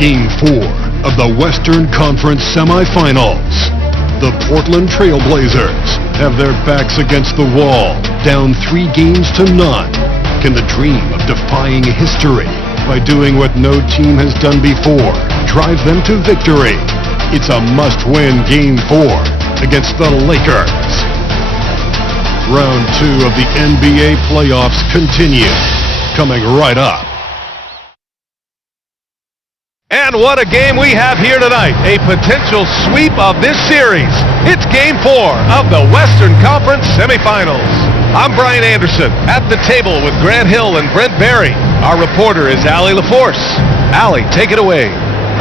Game 4 of the Western Conference semifinals. The Portland Trailblazers have their backs against the wall, down 3 games to none. Can the dream of defying history by doing what no team has done before drive them to victory? It's a must-win Game 4 against the Lakers. Round 2 of the NBA playoffs continue, coming right up. And what a game we have here tonight. A potential sweep of this series. It's Game 4 of the Western Conference semifinals. I'm Brian Anderson at the table with Grant Hill and Brent Berry. Our reporter is Allie LaForce. Allie, take it away.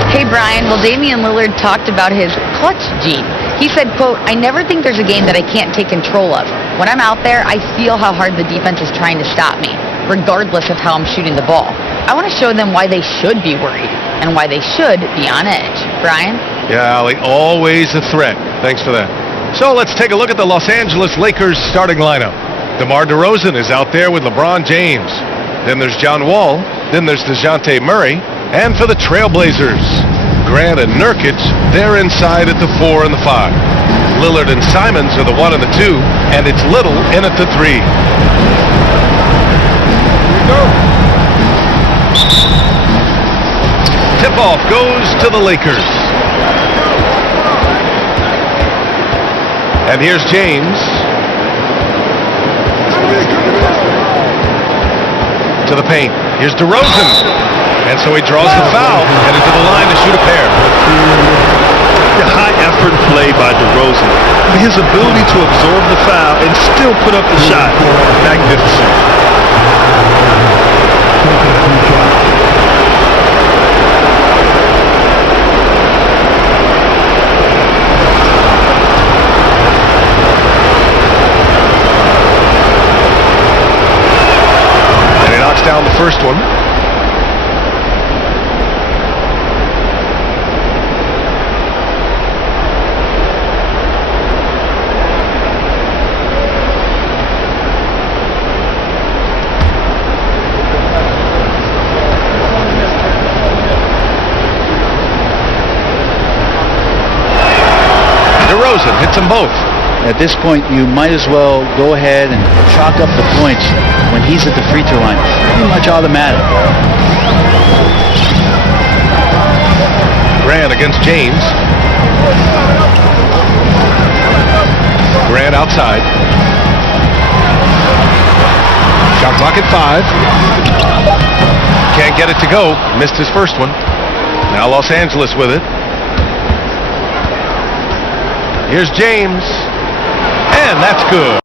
Hey Brian, well Damian Lillard talked about his clutch gene. He said, quote, "I never think there's a game that I can't take control of. When I'm out there, I feel how hard the defense is trying to stop me, regardless of how I'm shooting the ball. I want to show them why they should be worried and why they should be on edge." Brian? Yeah, Allie, always a threat. Thanks for that. So let's take a look at the Los Angeles Lakers starting lineup. DeMar DeRozan is out there with LeBron James. Then there's John Wall. Then there's DeJounte Murray. And for the Trailblazers, Grant and Nurkic, they're inside at the 4 and the 5. Lillard and Simons are the 1 and the 2, and it's Little in at the 3. Go. Tip-off goes to the Lakers. And here's James. To the paint. Here's DeRozan. And so he draws the foul, headed to the line to shoot a pair. The high effort play by DeRozan. His ability to absorb the foul and still put up the shot. Magnificent. And he knocks down the first one. DeRozan hits them both. At this point, you might as well go ahead and chalk up the points when he's at the free throw line. Pretty much automatic. Grant against James. Grant outside. Shot clock at 5. Can't get it to go. Missed his first one. Now Los Angeles with it. Here's James. And that's good.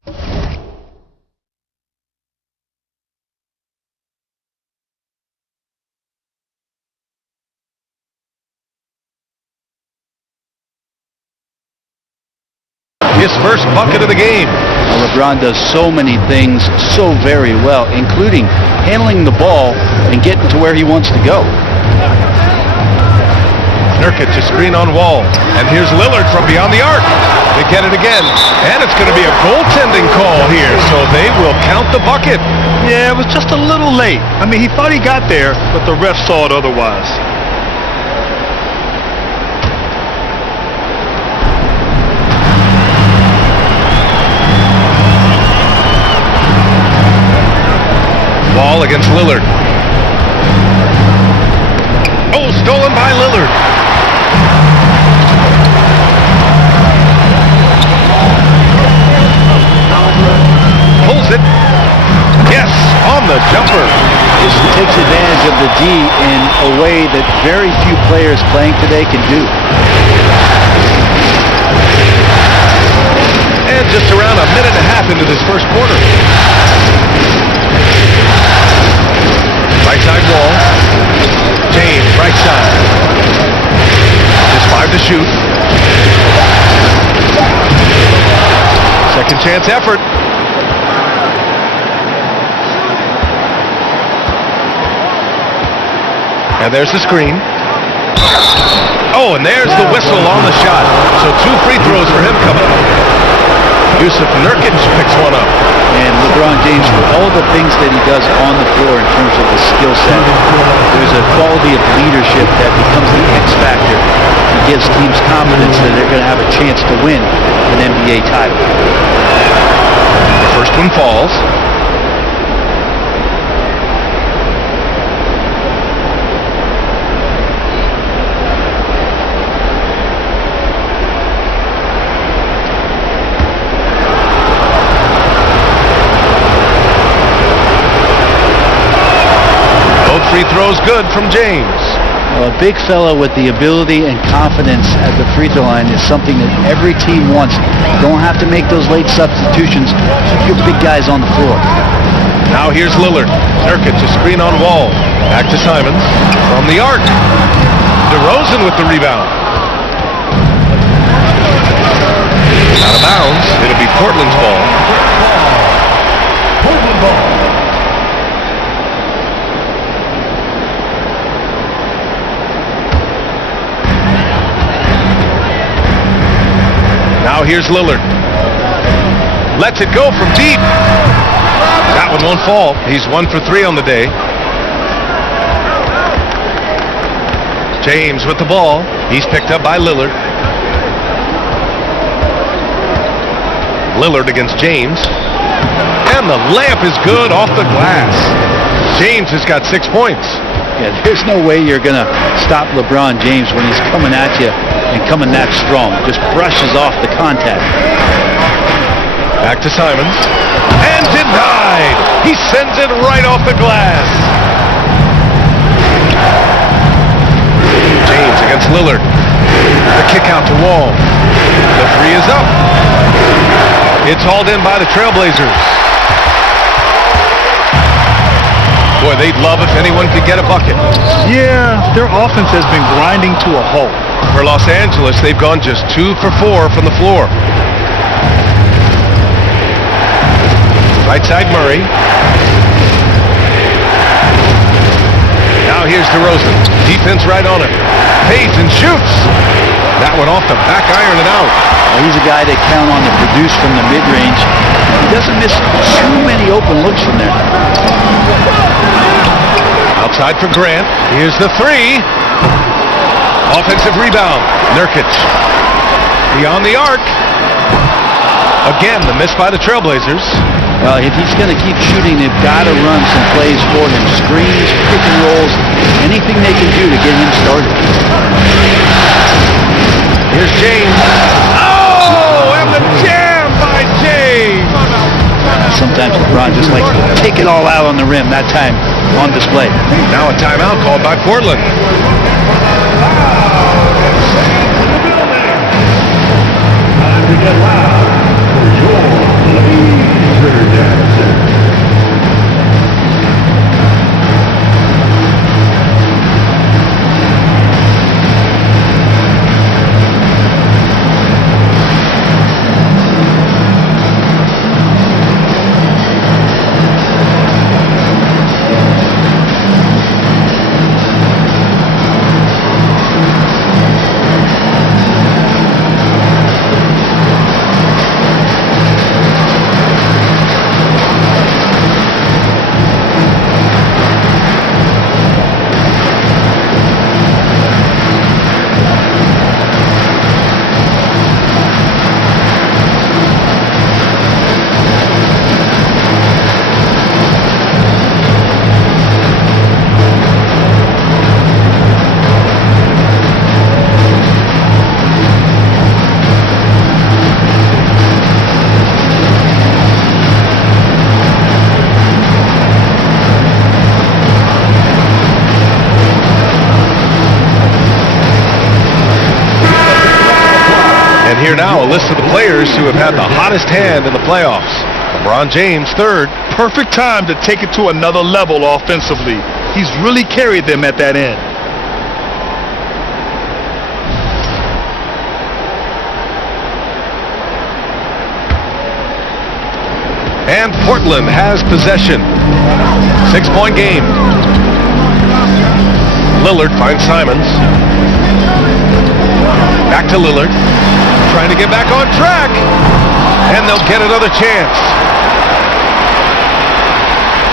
His first bucket of the game. LeBron does so many things so very well, including handling the ball and getting to where he wants to go. Nurkic to screen on Wall. And here's Lillard from beyond the arc. They get it again. And it's going to be a goaltending call here, so they will count the bucket. Yeah, it was just a little late. I mean, he thought he got there, but the ref saw it otherwise. Wall against Lillard. Oh, stolen by Lillard. Pulls it. Yes, on the jumper. Just takes advantage of the D in a way that very few players playing today can do. And just around a minute and a half into this first quarter. Right side Wall. James, right side. Just 5 to shoot. Second chance effort. And there's the screen. Oh, and there's the whistle on the shot. So 2 free throws for him coming up. Yusuf Nurkic picks one up. And LeBron James, for all the things that he does on the floor in terms of the skill set, there's a quality of leadership that becomes the X factor and gives teams confidence that they're going to have a chance to win an NBA title. The first one falls. Free throws good from James. Well, a big fellow with the ability and confidence at the free throw line is something that every team wants. You don't have to make those late substitutions. Keep your big guys on the floor. Now here's Lillard. Nurkic, a screen on Wall. Back to Simons. From the arc. DeRozan with the rebound. Out of bounds. It'll be Portland's ball. Portland ball. Now here's Lillard. Lets it go from deep. That one won't fall. He's 1 for 3 on the day. James with the ball. He's picked up by Lillard. Lillard against James. And the layup is good off the glass. James has got 6 points. Yeah, there's no way you're going to stop LeBron James when he's coming at you and coming that strong. Just brushes off the contact. Back to Simons. And denied! He sends it right off the glass. James against Lillard. The kick out to Wall. The three is up. It's hauled in by the Trailblazers. Boy, they'd love if anyone could get a bucket. Yeah, their offense has been grinding to a halt. For Los Angeles, they've gone just 2 for 4 from the floor. Right side Murray. Now here's DeRozan. Defense right on it. Fades and shoots. That one off the back iron and out. Well, he's a guy they count on to produce from the mid-range. He doesn't miss too many open looks from there. Outside for Grant. Here's the three. Offensive rebound. Nurkic. Beyond the arc. Again, the miss by the Trailblazers. Well, if he's going to keep shooting, they've got to run some plays for him. Screens, pick and rolls, anything they can do to get him started. Here's James. Oh, and the jam by James. Sometimes LeBron just likes to take it all out on the rim. That time on display. Now a timeout called by Portland. Time to get loud for your laser dancer. Here now, a list of the players who have had the hottest hand in the playoffs. LeBron James, third. Perfect time to take it to another level offensively. He's really carried them at that end. And Portland has possession. 6-point game. Lillard finds Simons. Back to Lillard. Trying to get back on track. And they'll get another chance.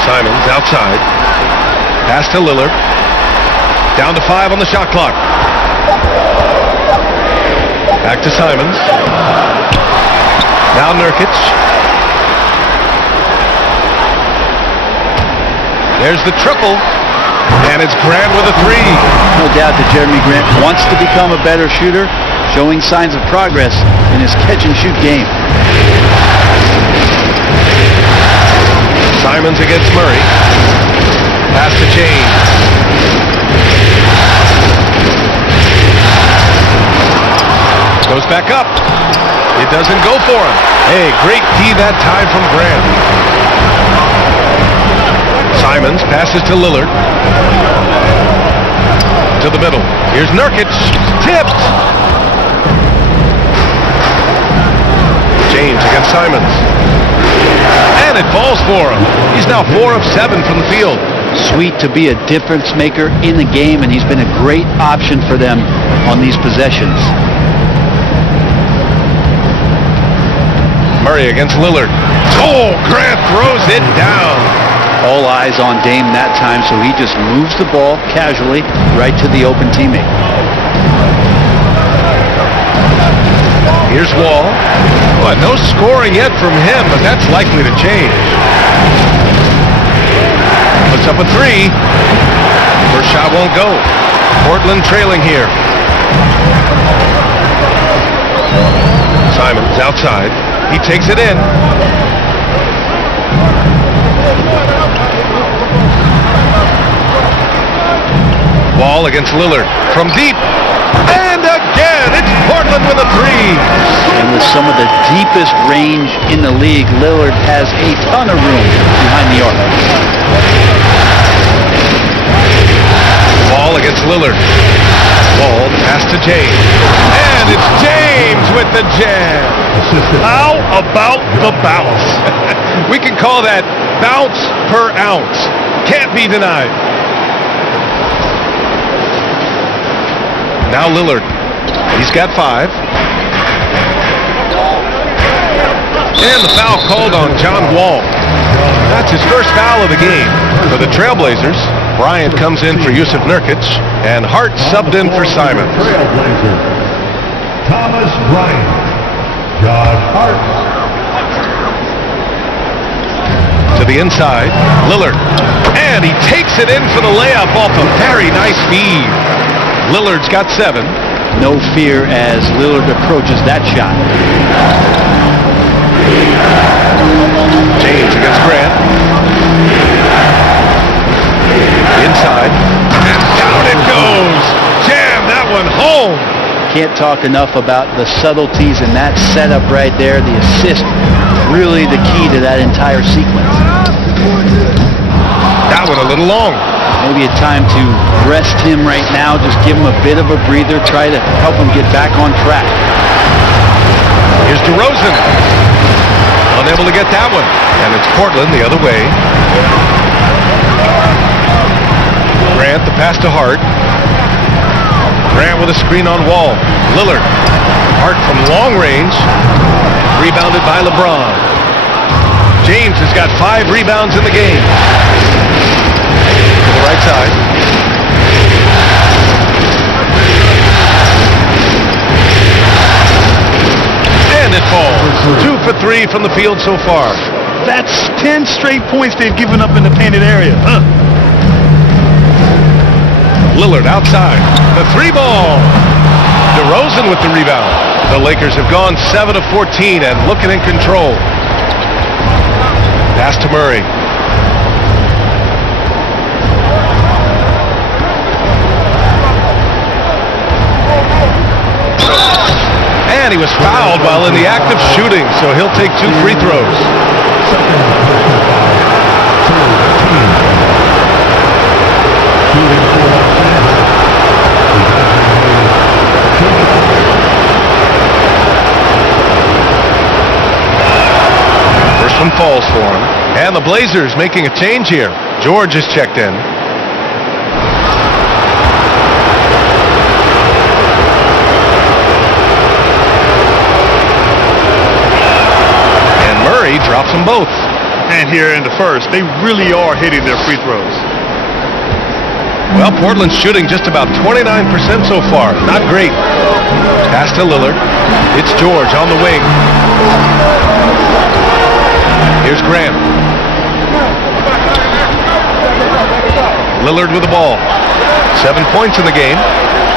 Simons outside. Pass to Lillard. Down to 5 on the shot clock. Back to Simons. Now Nurkic. There's the triple. And it's Grant with a 3. No doubt that Jeremy Grant wants to become a better shooter, showing signs of progress in his catch-and-shoot game. Simons against Murray. Pass to James. Goes back up. It doesn't go for him. Hey, great D that time from Grant. Simons passes to Lillard. To the middle. Here's Nurkic. Tipped. James against Simons. And it falls for him. He's now 4 of 7 from the field. Sweet to be a difference maker in the game, and he's been a great option for them on these possessions. Murray against Lillard. Oh, Grant throws it down. All eyes on Dame that time, so he just moves the ball casually right to the open teammate. Here's Wall. But no scoring yet from him, but that's likely to change. Puts up a 3. First shot won't go. Portland trailing here. Simons outside. He takes it in. Wall against Lillard from deep. And again, it's Portland with a 3. And with some of the deepest range in the league, Lillard has a ton of room behind the arc. Wall against Lillard. Wall pass to James. And it's James with the jam. How about the bounce? We can call that bounce per ounce. Can't be denied. Now Lillard. He's got 5. And the foul called on John Wall. That's his first foul of the game. For the Trailblazers, Bryant comes in for Yusuf Nurkic, and Hart subbed in for Simons. Trailblazers. Thomas Bryant. Josh Hart. To the inside, Lillard. And he takes it in for the layup off a very nice feed. Lillard's got 7. No fear as Lillard approaches that shot. James against Grant. Inside. And down it goes. Jam that one home. Can't talk enough about the subtleties in that setup right there. The assist, really the key to that entire sequence. That one a little long. Maybe a time to rest him right now. Just give him a bit of a breather. Try to help him get back on track. Here's DeRozan. Unable to get that one. And it's Portland the other way. Grant, the pass to Hart. Grant with a screen on Wall. Lillard. Hart from long range. Rebounded by LeBron. James has got 5 rebounds in the game. To the right side. And it falls. 2 for 3 from the field so far. That's 10 straight points they've given up in the painted area. Lillard outside. The 3-ball. DeRozan with the rebound. The Lakers have gone 7 of 14 and looking in control. Pass to Murray. And he was fouled while in the act of shooting, so he'll take 2 free throws. First one falls for him. And the Blazers making a change here. George is checked in. Murray drops them both. And here in the first, they really are hitting their free throws. Well, Portland's shooting just about 29% so far. Not great. Pass to Lillard. It's George on the wing. Here's Grant. Lillard with the ball. 7 points in the game.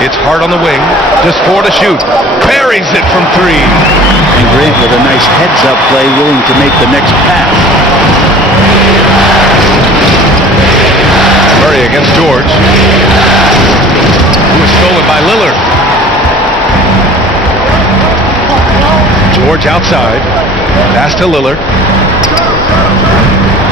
It's Hart on the wing. Just 4 to shoot. Buries it from 3. And Grant with a nice heads-up play, willing to make the next pass. Murray against George. Who was stolen by Lillard. George outside. Pass to Lillard.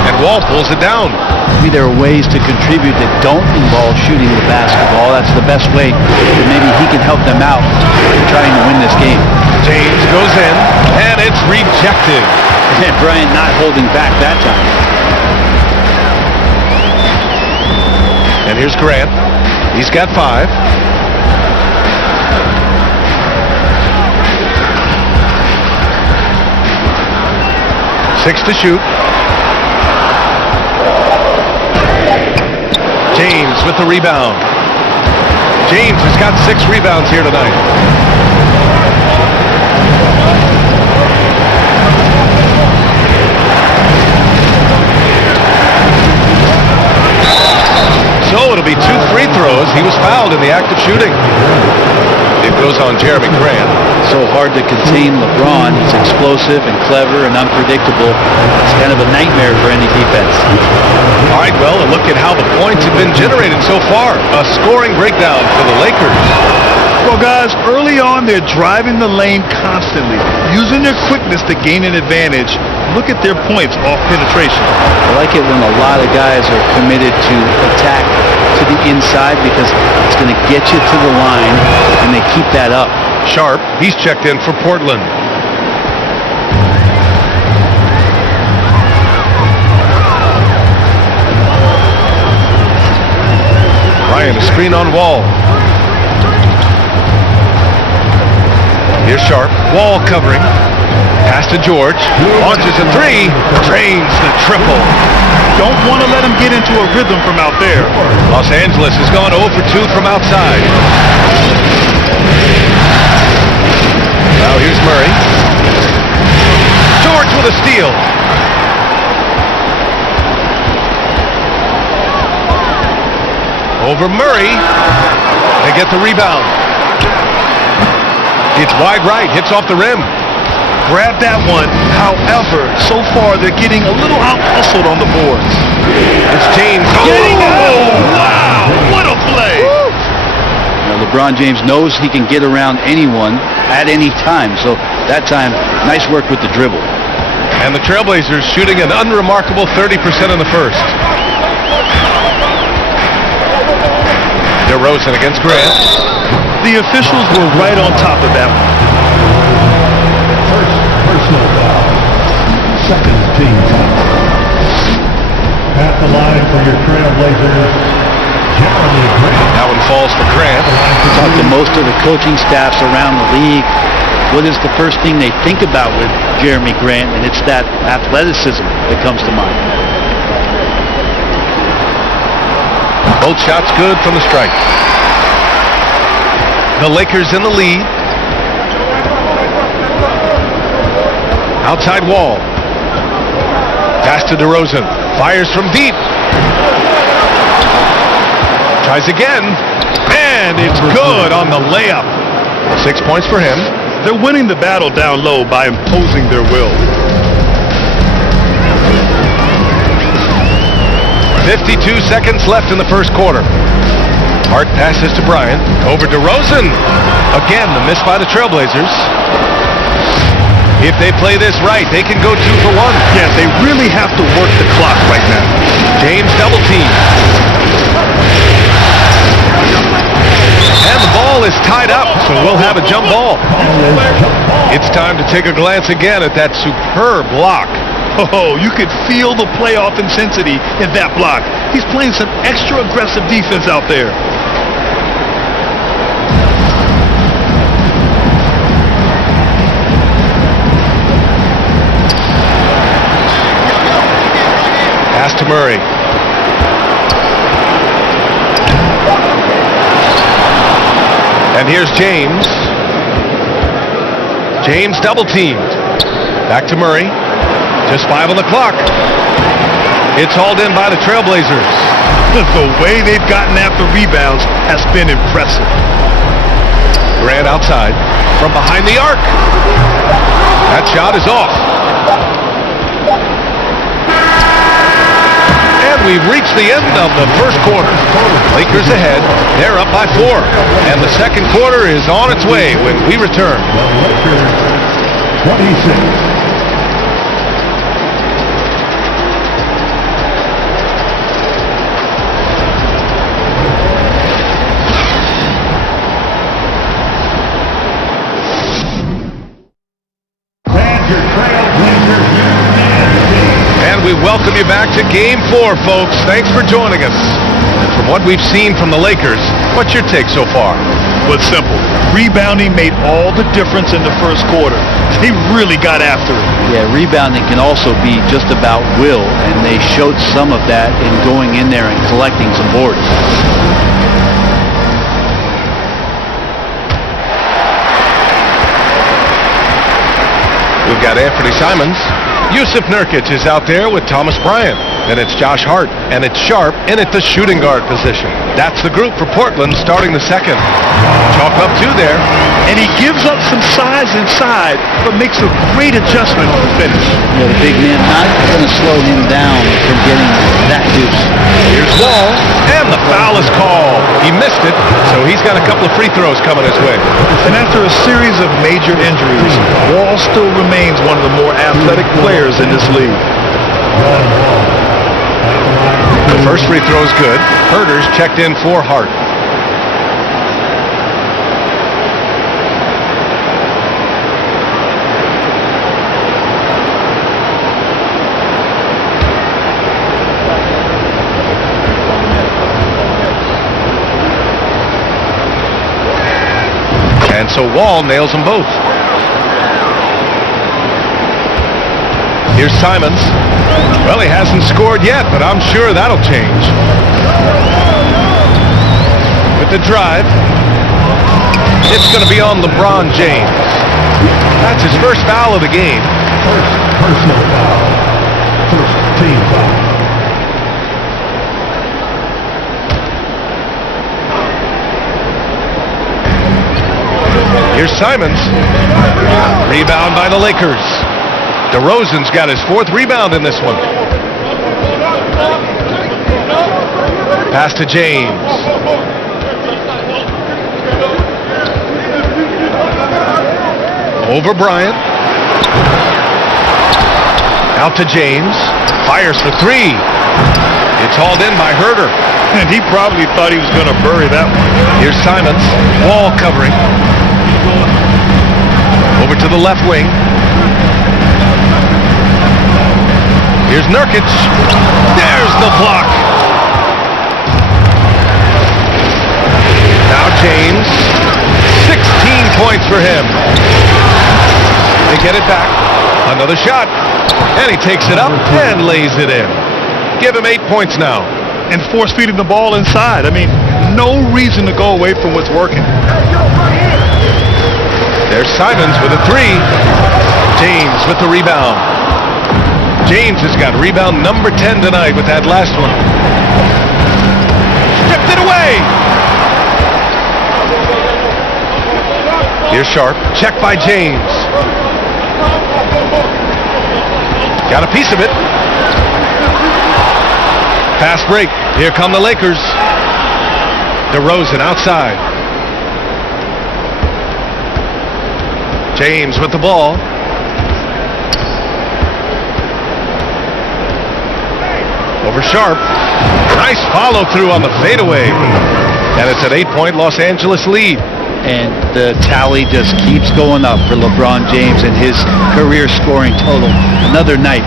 And Wall pulls it down. Maybe there are ways to contribute that don't involve shooting the basketball. That's the best way that maybe he can help them out in trying to win this game. James goes in, and it's rejected. And Bryant not holding back that time. And here's Grant. He's got 5. Six to shoot. James with the rebound. James has got 6 rebounds here tonight. So it'll be 2 free throws. He was fouled in the act of shooting. It goes on Jeremy Grant. So hard to contain LeBron. He's explosive and clever and unpredictable. It's kind of a nightmare for any defense. All right, well, a look at how the points have been generated so far. A scoring breakdown for the Lakers. Well, guys, early on, they're driving the lane constantly, using their quickness to gain an advantage. Look at their points off penetration. I like it when a lot of guys are committed to attack to the inside because it's going to get you to the line, and they keep that up. Sharp, he's checked in for Portland. Ryan, a screen on Wall. Here's Sharp. Wall covering. Pass to George. Launches a 3. Drains the triple. Don't want to let him get into a rhythm from out there. Los Angeles has gone 0 for 2 from outside. Now here's Murray. George with a steal. Over Murray. They get the rebound. It's wide right. Hits off the rim. Grab that one. However, so far they're getting a little out-hustled on the boards. It's James. Wow! What a play! Now, LeBron James knows he can get around anyone at any time. So that time, nice work with the dribble. And the Trailblazers shooting an unremarkable 30% in the first. DeRozan against Grant. The officials were right on top of that one. First personal foul. Second team foul. At the line for your Trailblazers, Jeremy Grant. That one falls for Grant. Talk to most of the coaching staffs around the league. What is the first thing they think about with Jeremy Grant? And it's that athleticism that comes to mind. Both shots good from the strike. The Lakers in the lead. Outside Wall. Pass to DeRozan. Fires from deep. Tries again. And it's good on the layup. 6 points for him. They're winning the battle down low by imposing their will. 52 seconds left in the first quarter. Hart passes to Bryant. Over DeRozan. Again, the miss by the Trailblazers. If they play this right, they can go 2 for 1. Yeah, they really have to work the clock right now. James double team. And the ball is tied up, so we'll have a jump ball. It's time to take a glance again at that superb block. Oh, you could feel the playoff intensity in that block. He's playing some extra aggressive defense out there. Pass to Murray. And here's James. James double teamed. Back to Murray. Just 5 on the clock. It's hauled in by the Trailblazers. The way they've gotten after rebounds has been impressive. Grant outside from behind the arc. That shot is off. And we've reached the end of the first quarter. Lakers ahead. They're up by 4. And the second quarter is on its way when we return. The Lakers, 26. We welcome you back to Game 4, folks. Thanks for joining us. And from what we've seen from the Lakers, what's your take so far? Well, it's simple. Rebounding made all the difference in the first quarter. They really got after it. Yeah, rebounding can also be just about will, and they showed some of that in going in there and collecting some boards. We've got Anthony Simons. Yusuf Nurkic is out there with Thomas Bryant. Then it's Josh Hart, and it's Sharp in at the shooting guard position. That's the group for Portland starting the second. Chalk up 2 there. And he gives up some size inside, but makes a great adjustment on the finish. Yeah, the big man not going to slow him down from getting that deuce. Here's Wall, and the foul is called. He missed it, so he's got a couple of free throws coming his way. And after a series of major injuries, Wall still remains one of the more athletic players in this league. The first free throw is good. Herter's checked in for Hart. And so Wall nails them both. Here's Simons. Well, he hasn't scored yet, but I'm sure that'll change. With the drive, it's going to be on LeBron James. That's his first foul of the game. First personal foul. First team foul. Here's Simons. Rebound by the Lakers. DeRozan's got his 4th rebound in this one. Pass to James. Over Bryant. Out to James. Fires for 3. It's hauled in by Herter. And he probably thought he was going to bury that one. Here's Simons. Wall covering. Over to the left wing. Here's Nurkic. There's the block. Now James. 16 points for him. They get it back. Another shot. And he takes it up and lays it in. Give him 8 points now. And force feeding the ball inside. I mean, no reason to go away from what's working. There's Simons with a 3. James with the rebound. James has got rebound number 10 tonight with that last one. Stripped it away. Here's Sharp. Check by James. Got a piece of it. Fast break. Here come the Lakers. DeRozan outside. James with the ball. Over Sharp. Nice follow through on the fadeaway. And it's an 8-point Los Angeles lead. And the tally just keeps going up for LeBron James and his career scoring total. Another night.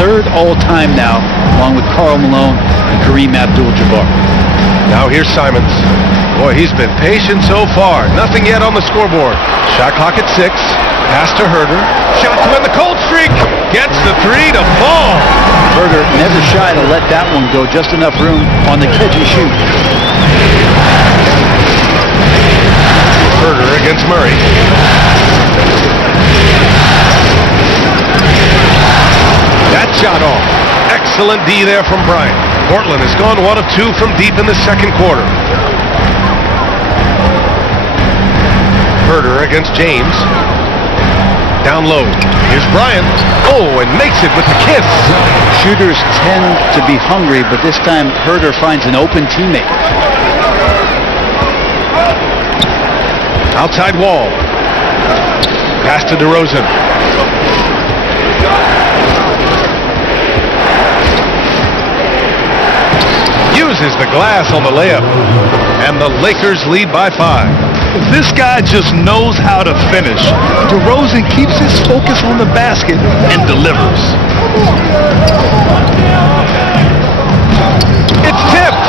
3rd all-time now, along with Karl Malone and Kareem Abdul-Jabbar. Now here's Simons. Boy, he's been patient so far. Nothing yet on the scoreboard. Shot clock at 6. Pass to Herter. Shot to end the cold streak. Gets the 3 to fall. Herter never shy to let that one go. Just enough room on the catch and shoot. Excellent D there from Bryant. Portland has gone 1 of 2 from deep in the second quarter. Herder against James. Down low. Here's Bryant. Oh, and makes it with the kiss. Shooters tend to be hungry, but this time Herder finds an open teammate. Outside wall. Pass to DeRozan. Uses the glass on the layup. And the Lakers lead by 5. This guy just knows how to finish. DeRozan keeps his focus on the basket and delivers. It's tipped.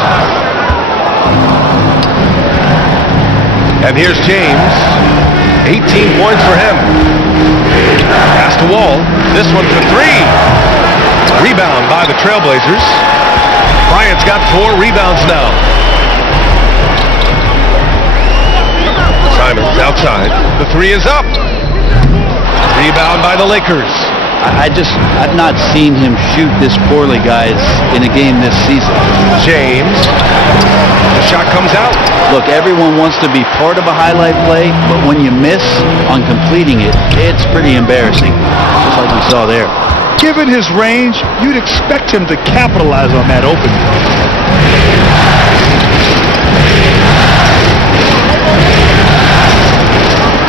And here's James. 18 points for him. Pass to Wall. This one for 3. Rebound by the Trailblazers. Bryant's got 4 rebounds now. Simons outside. The 3 is up. Rebound by the Lakers. I've not seen him shoot this poorly, guys, in a game this season. James. The shot comes out. Look, everyone wants to be part of a highlight play, but when you miss on completing it, it's pretty embarrassing, just like we saw there. Given his range, you'd expect him to capitalize on that opening.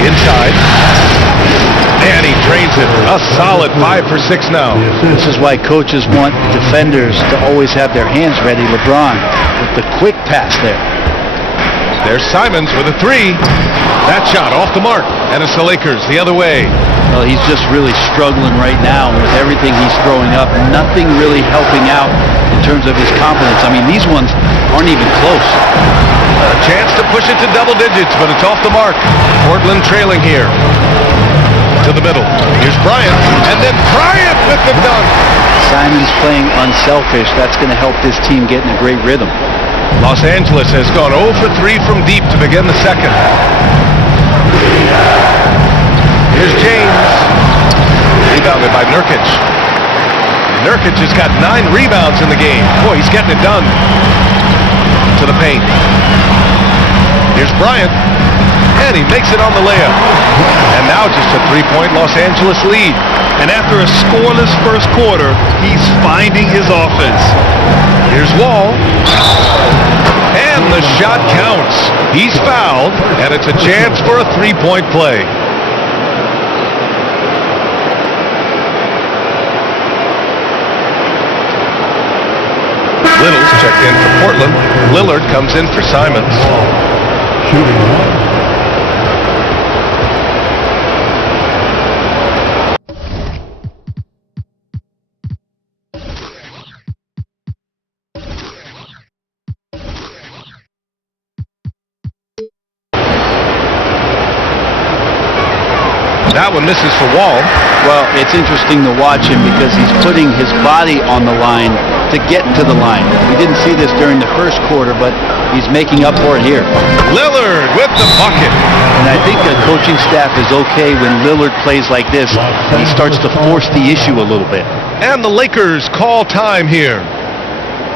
Inside. And he drains it. A solid 5 for 6 now. This is why coaches want defenders to always have their hands ready. LeBron with the quick pass there. There's Simons with a 3. That shot off the mark. And it's the Lakers the other way. Well, he's just really struggling right now with everything he's throwing up. Nothing really helping out in terms of his confidence. I mean, these ones aren't even close. A chance to push it to double digits, but it's off the mark. Portland trailing here. To the middle. Here's Bryant. And then Bryant with the dunk. Simon's playing unselfish. That's going to help this team get in a great rhythm. Los Angeles has gone 0 for 3 from deep to begin the second. Here's James. Rebounded by Nurkic. Nurkic has got 9 rebounds in the game. Boy, he's getting it done. To the paint. Here's Bryant. And he makes it on the layup. And now just a 3-point Los Angeles lead. And after a scoreless first quarter, he's finding his offense. Here's Wall. And the shot counts. He's fouled, and it's a chance for a 3-point play. Little's checked in for Portland. Lillard comes in for Simons. Shooting 1. That one misses for Wall. Well, it's interesting to watch him because he's putting his body on the line to get to the line. We didn't see this during the first quarter, but he's making up for it here. Lillard with the bucket. And I think the coaching staff is okay when Lillard plays like this. He starts to force the issue a little bit. And the Lakers call time here.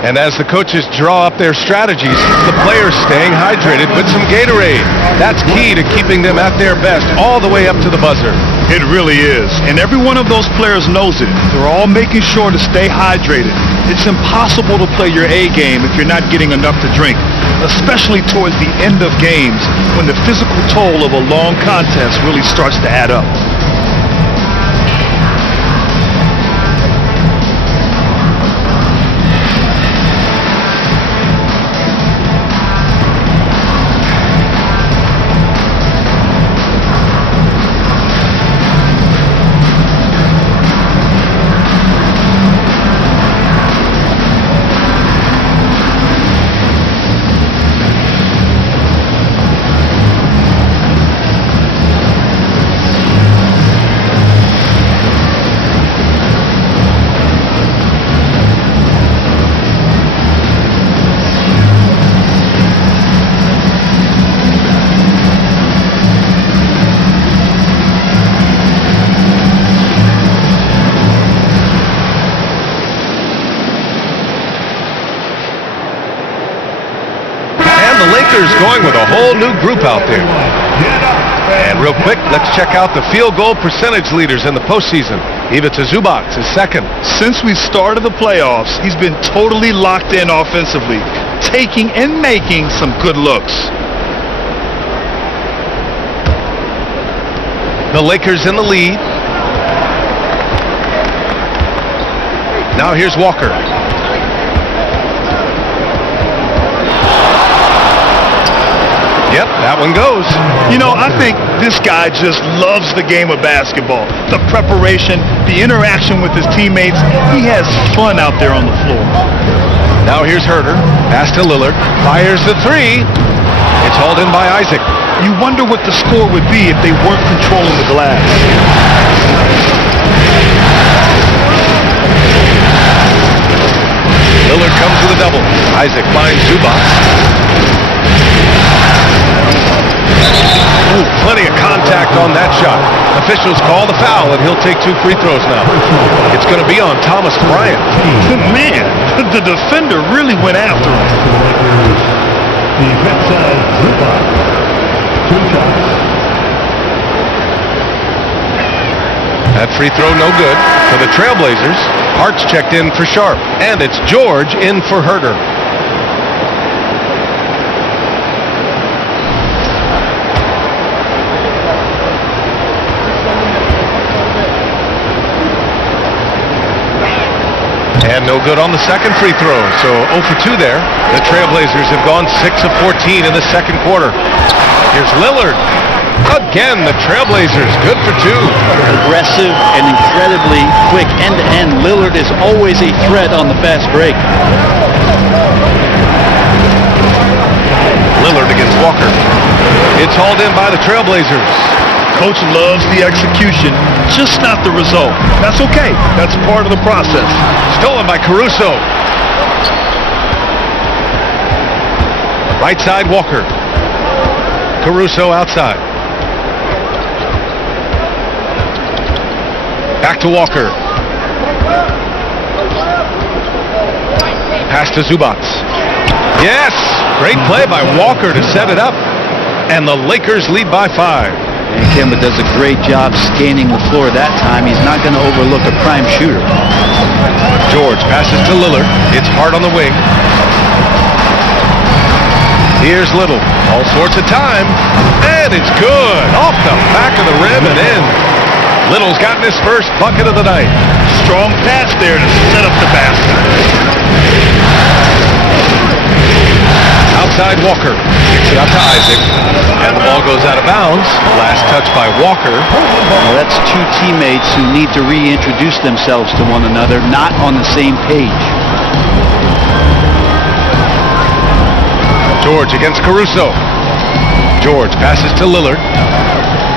And as the coaches draw up their strategies, the players staying hydrated with some Gatorade. That's key to keeping them at their best all the way up to the buzzer. It really is. And every one of those players knows it. They're all making sure to stay hydrated. It's impossible to play your A game if you're not getting enough to drink, especially towards the end of games when the physical toll of a long contest really starts to add up. Lakers going with a whole new group out there. And real quick, let's check out the field goal percentage leaders in the postseason. Ivica Zubac is second. Since we started the playoffs, he's been totally locked in offensively, taking and making some good looks. The Lakers in the lead. Now here's Walker. Yep, that one goes. You know, I think this guy just loves the game of basketball. The preparation, the interaction with his teammates. He has fun out there on the floor. Now here's Herter. Pass to Lillard. Fires the three. It's hauled in by Isaac. You wonder what the score would be if they weren't controlling the glass. Lillard comes with a double. Isaac finds Zubac. Ooh, plenty of contact on that shot. Officials call the foul, and he'll take 2 free throws now. It's going to be on Thomas Bryant. Man, the defender really went after him. That free throw no good for the Trailblazers. Hart's checked in for Sharp, and it's George in for Herter. And no good on the second free throw, so 0 for 2 there. The Trailblazers have gone 6 of 14 in the second quarter. Here's Lillard. Again, the Trailblazers, good for 2. Aggressive and incredibly quick end-to-end. Lillard is always a threat on the fast break. Lillard against Walker. It's hauled in by the Trailblazers. Coach loves the execution, just not the result. That's okay. That's part of the process. Stolen by Caruso. Right side, Walker. Caruso outside. Back to Walker. Pass to Zubac. Yes! Great play by Walker to set it up. And the Lakers lead by 5. And Kemba does a great job scanning the floor that time. He's not going to overlook a prime shooter. George passes to Lillard. It's Hart on the wing. Here's Little. All sorts of time. And it's good. Off the back of the rim and in. Little's gotten his first bucket of the night. Strong pass there to set up the basket. Outside Walker. Kicks it out to Isaac. And the ball goes out of bounds. Last touch by Walker. Well, that's 2 teammates who need to reintroduce themselves to one another, not on the same page. George against Caruso. George passes to Lillard.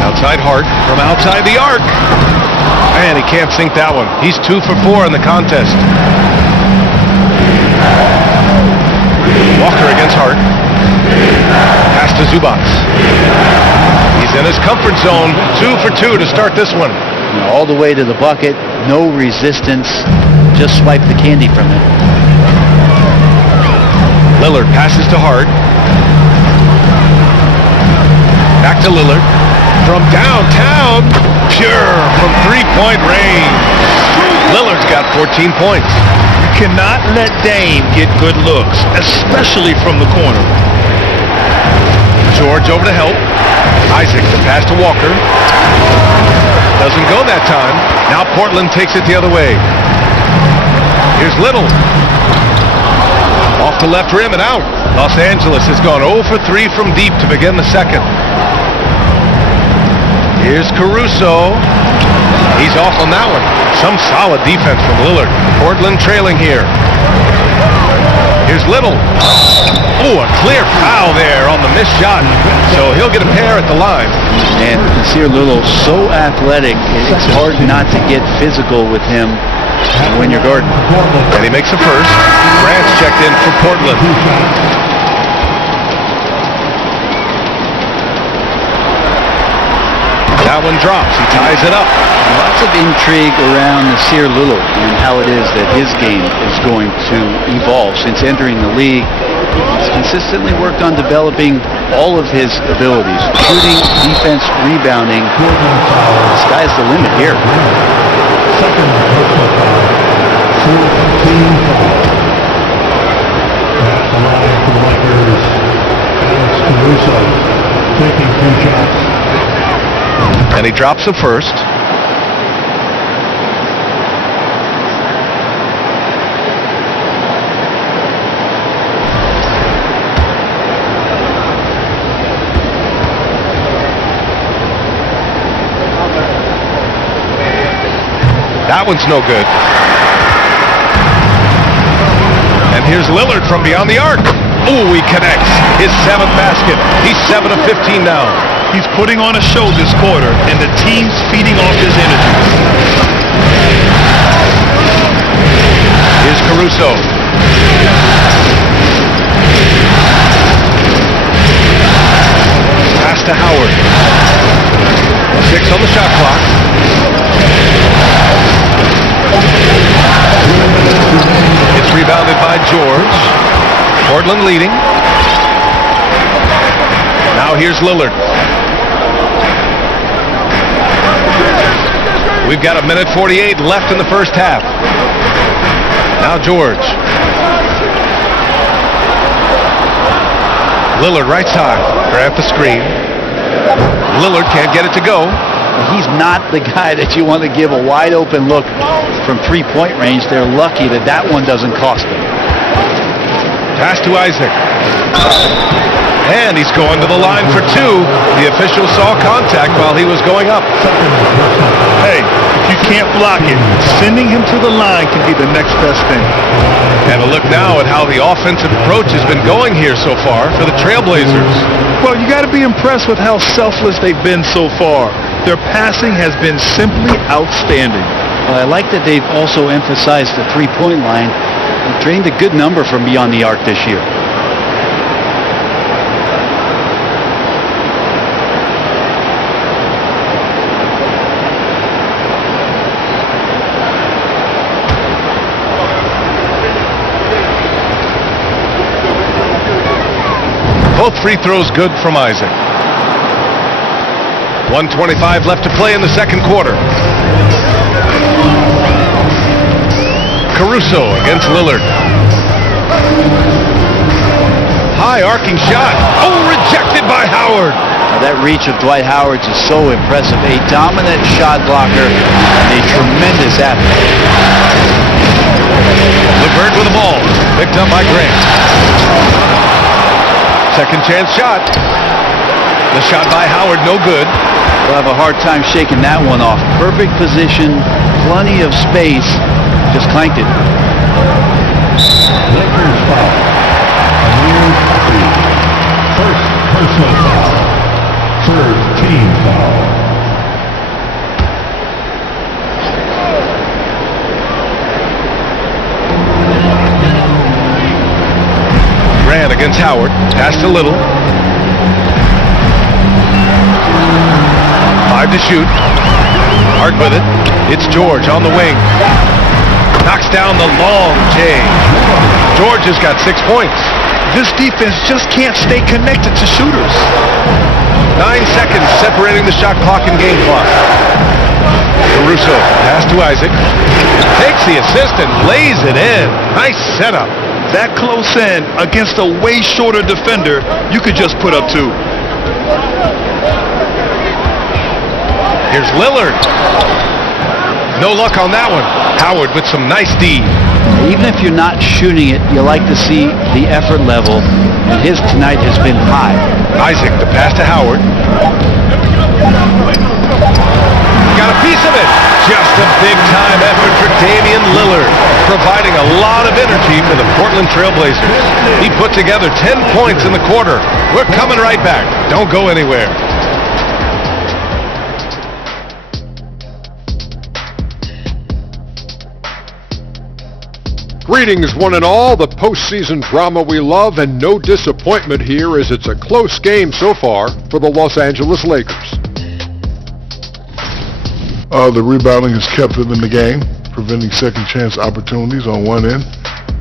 Outside Hart from outside the arc. And he can't sink that one. He's 2 for 4 in the contest. Walker against Hart. Pass to Zubac. He's in his comfort zone. 2 for 2 to start this one. All the way to the bucket, no resistance, just swipe the candy from him. Lillard passes to Hart. Back to Lillard. From downtown, pure from 3-point range. Lillard's got 14 points. You cannot let Dame get good looks, especially from the corner. George over to help. Isaac the pass to Walker. Doesn't go that time. Now Portland takes it the other way. Here's Little. Off the left rim and out. Los Angeles has gone 0 for 3 from deep to begin the second. Here's Caruso. He's off on that one. Some solid defense from Lillard. Portland trailing here. Here's Little. Oh, a clear foul there on the missed shot. So he'll get a pair at the line. And Nasir Little, so athletic, it's hard not to get physical with him when you're guarding. And he makes the first. Grant's checked in for Portland. That one drops. He ties it up. Lots of intrigue around Nasir Little and how it is that his game is going to evolve. Since entering the league, he's consistently worked on developing all of his abilities. Shooting, defense, rebounding. The sky's the limit here. Second personal foul. Fourth team foul. At the line for the Lakers, Alex Caruso taking 2 shots. And he drops the first. That one's no good. And here's Lillard from beyond the arc. Ooh, he connects. His 7th basket. He's 7 of 15 now. He's putting on a show this quarter, and the team's feeding off his energy. Here's Caruso. Pass to Howard. 6 on the shot clock. It's rebounded by George. Portland leading. Now here's Lillard. We've got 1:48 left in the first half. Now George. Lillard right side. Grab the screen. Lillard can't get it to go. He's not the guy that you want to give a wide open look from 3-point range. They're lucky that that one doesn't cost them. Pass to Isaac. And he's going to the line for 2. The official saw contact while he was going up. Hey, if you can't block it, sending him to the line can be the next best thing. And a look now at how the offensive approach has been going here so far for the Trailblazers. Well, you got to be impressed with how selfless they've been so far. Their passing has been simply outstanding. Well, I like that they've also emphasized the 3-point line and drained a good number from beyond the arc this year. Both free throws good from Isaac. 1:25 left to play in the second quarter. Caruso against Lillard. High arcing shot. Oh, rejected by Howard. Now, that reach of Dwight Howard's is so impressive. A dominant shot blocker and a tremendous athlete. LeVert with the ball. Picked up by Grant. Second chance shot. The shot by Howard, no good. We'll have a hard time shaking that one off. Perfect position, plenty of space, just clanked it. Lakers foul. Amir Coffey. First personal foul. Third team foul. Grant against Howard. Pass to Little. 5 to shoot. Hart with it. It's George on the wing. Knocks down the long J. George has got 6 points. This defense just can't stay connected to shooters. 9 seconds separating the shot clock and game clock. Caruso. Pass to Isaac. Takes the assist and lays it in. Nice setup. That close in against a way shorter defender, you could just put up 2. Here's Lillard. No luck on that one. Howard with some nice D. Even if you're not shooting it, you like to see the effort level, and his tonight has been high. Isaac, the pass to Howard. Got a piece of it. Just a big-time effort for Damian Lillard, providing a lot of energy for the Portland Trailblazers. He put together 10 points in the quarter. We're coming right back. Don't go anywhere. Greetings, one and all. The postseason drama we love, and no disappointment here as it's a close game so far for the Los Angeles Lakers. The rebounding has kept them in the game, preventing second chance opportunities on one end,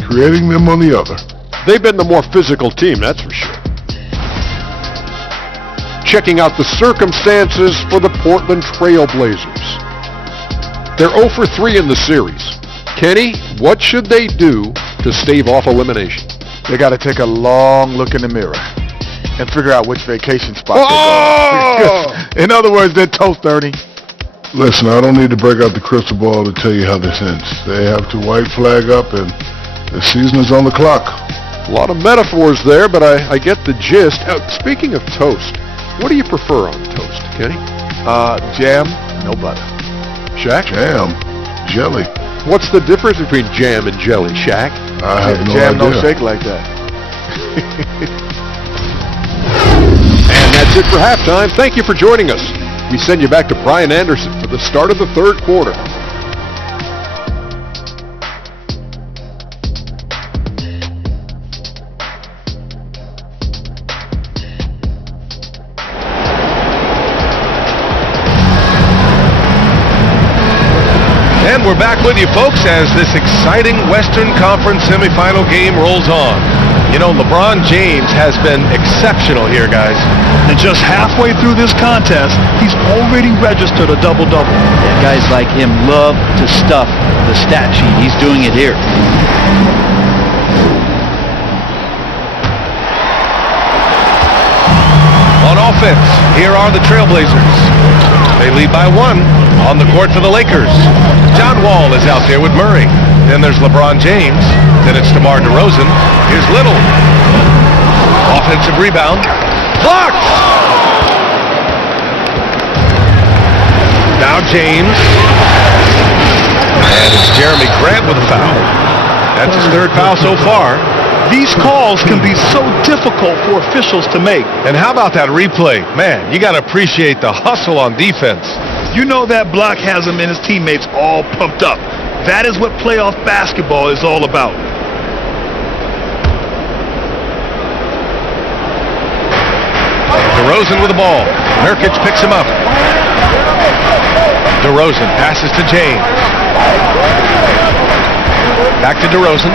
creating them on the other. They've been the more physical team, that's for sure. Checking out the circumstances for the Portland Trailblazers. They're 0 for 3 in the series. Kenny, what should they do to stave off elimination? They got to take a long look in the mirror and figure out which vacation spot they're going. In other words, they're toast, Ernie. Listen, I don't need to break out the crystal ball to tell you how this ends. They have to white flag up, and the season is on the clock. A lot of metaphors there, but I get the gist. Speaking of toast, what do you prefer on toast, Kenny? Jam, no butter. Shaq? Jam. Jelly. What's the difference between jam and jelly, Shaq? I have no Jam idea. don't shake like that. And that's it for halftime. Thank you for joining us. We send you back to Brian Anderson for the start of the third quarter. And we're back with you, folks, as this exciting Western Conference semifinal game rolls on. You know, LeBron James has been exceptional here, guys. And just halfway through this contest, he's already registered a double-double. Yeah, guys like him love to stuff the stat sheet. He's doing it here. On offense, here are the Trailblazers. They lead by 1 on the court for the Lakers. John Wall is out there with Murray. Then there's LeBron James. Then it's DeMar DeRozan. Here's Little. Offensive rebound. Blocked! Now James. And it's Jeremy Grant with a foul. That's his third foul so far. These calls can be so difficult for officials to make. And how about that replay? Man, you got to appreciate the hustle on defense. You know that block has him and his teammates all pumped up. That is what playoff basketball is all about. DeRozan with the ball. Nurkic picks him up. DeRozan passes to James. Back to DeRozan.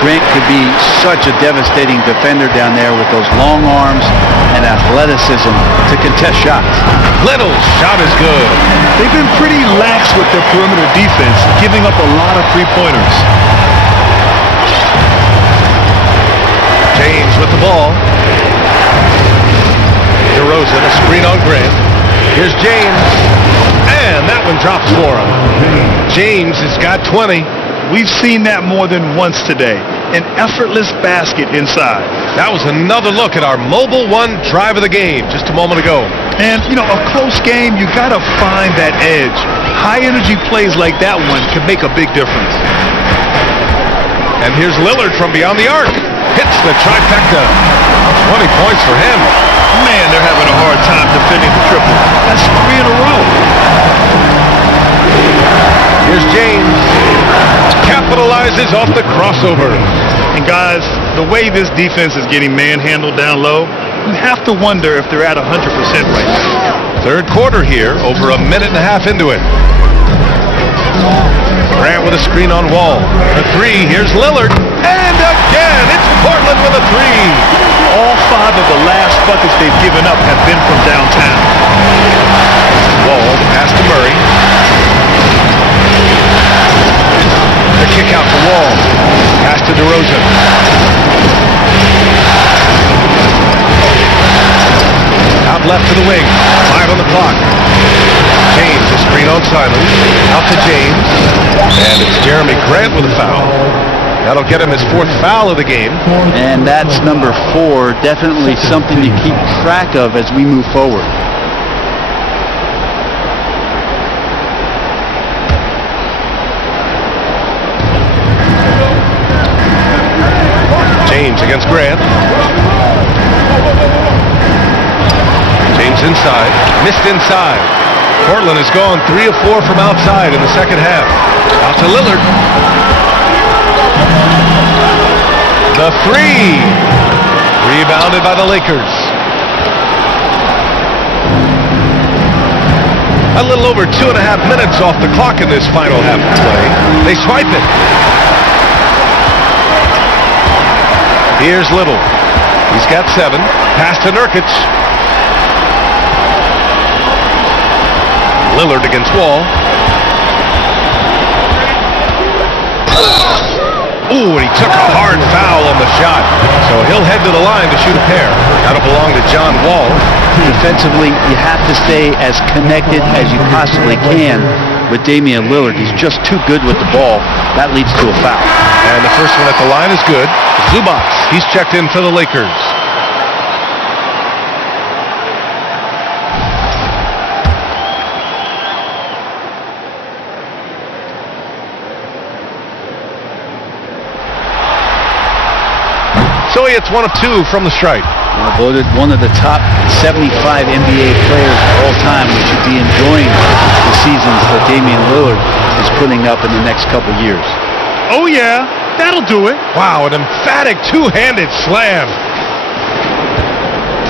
Grant could be such a devastating defender down there with those long arms and athleticism to contest shots. Little's shot is good. They've been pretty lax with their perimeter defense, giving up a lot of three-pointers. James with the ball. DeRozan, a screen on Grant. Here's James. And that one drops for him. James has got 20. We've seen that more than once today. An effortless basket inside. That was another look at our Mobile One drive of the game just a moment ago. And, you know, a close game, you got to find that edge. High-energy plays like that one can make a big difference. And here's Lillard from beyond the arc. Hits the trifecta. 20 points for him. Man, they're having a hard time defending the triple. That's 3 in a row. Here's James. Capitalizes off the crossover. And guys, the way this defense is getting manhandled down low, you have to wonder if they're at 100% right now. Third quarter here, over a minute and a half into it. Grant with a screen on Wall. The three, here's Lillard. And again, it's Portland with a three. All 5 of the last buckets they've given up have been from downtown. Wall, the pass to Murray. The kick out to Wall. Pass to DeRozan. Out left to the wing. 5 on the clock. James, a screen on Simons. Out to James. And it's Jeremy Grant with a foul. That'll get him his 4th foul of the game. And that's number 4. Definitely something to keep track of as we move forward. James against Grant. James inside. Missed inside. Portland has gone 3 of 4 from outside in the second half. Out to Lillard. The three. Rebounded by the Lakers. A little over 2.5 minutes off the clock in this final half of play. They swipe it. Here's Little. He's got 7. Pass to Nurkic. Lillard against Wall. Ooh, and he took a hard foul on the shot. So he'll head to the line to shoot a pair. That'll belong to John Wall. Defensively, you have to stay as connected as you possibly can with Damian Lillard. He's just too good with the ball. That leads to a foul. And the first one at the line is good. Zubac, he's checked in for the Lakers. So he hits 1 of 2 from the stripe. Voted one of the top 75 NBA players of all time. We should be enjoying the seasons that Damian Lillard is putting up in the next couple years. Oh yeah, that'll do it. Wow, an emphatic two-handed slam.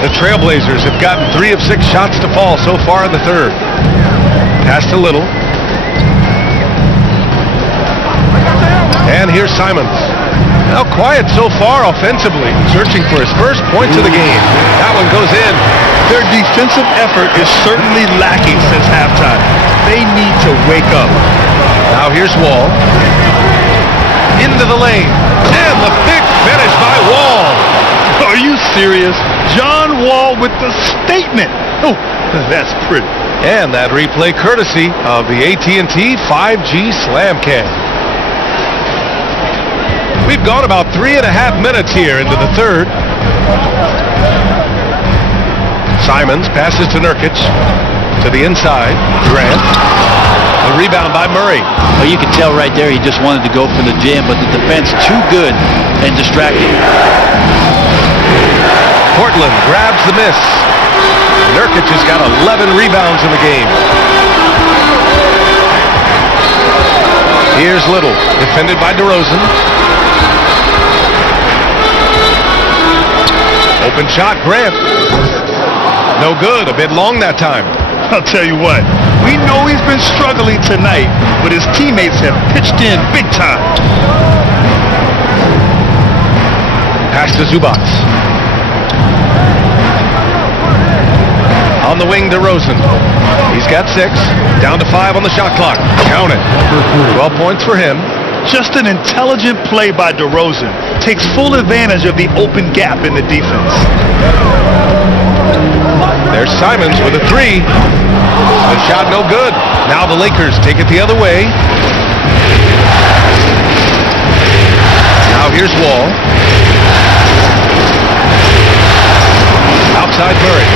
The Trailblazers have gotten 3 of 6 shots to fall so far in the third. Pass to Little. And here's Simons. Now quiet so far offensively, searching for his first points of the game. That one goes in. Their defensive effort is certainly lacking since halftime. They need to wake up. Now here's Wall. Into the lane. And the big finish by Wall. Are you serious? John Wall with the statement. Oh, that's pretty. And that replay courtesy of the AT&T 5G Slam Cam. We've gone about 3.5 minutes here into the third. Simons passes to Nurkic. To the inside. Grant. The rebound by Murray. Well, you can tell right there he just wanted to go for the jam, but the defense too good and distracting. Portland grabs the miss. Nurkic has got 11 rebounds in the game. Here's Little, defended by DeRozan. Open shot, Grant. No good, a bit long that time. I'll tell you what, we know he's been struggling tonight, but his teammates have pitched in big time. Pass to Zubac. On the wing, DeRozan. He's got 6, down to 5 on the shot clock. Count it. 12 points for him. Just an intelligent play by DeRozan. Takes full advantage of the open gap in the defense. There's Simons with a 3. The shot no good. Now the Lakers take it the other way. Now here's Wall. Outside Murray.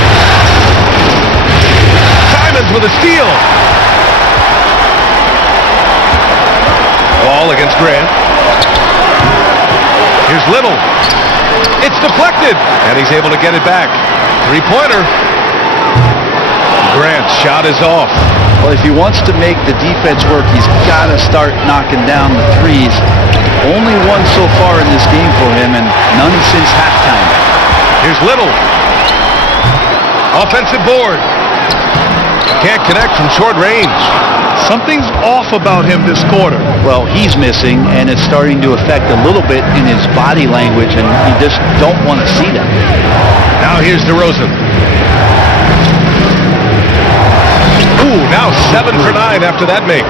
Simons with a steal. Wall against Grant. Here's Little. It's deflected, and he's able to get it back. 3-pointer. Grant's shot is off. Well, if he wants to make the defense work, he's got to start knocking down the threes. Only one so far in this game for him, and none since halftime. Here's Little. Offensive board. Can't connect from short range. Something's off about him this quarter. Well, he's missing, and it's starting to affect a little bit in his body language, and you just don't want to see that. Now here's DeRozan. Ooh, now 7 for 9 after that make.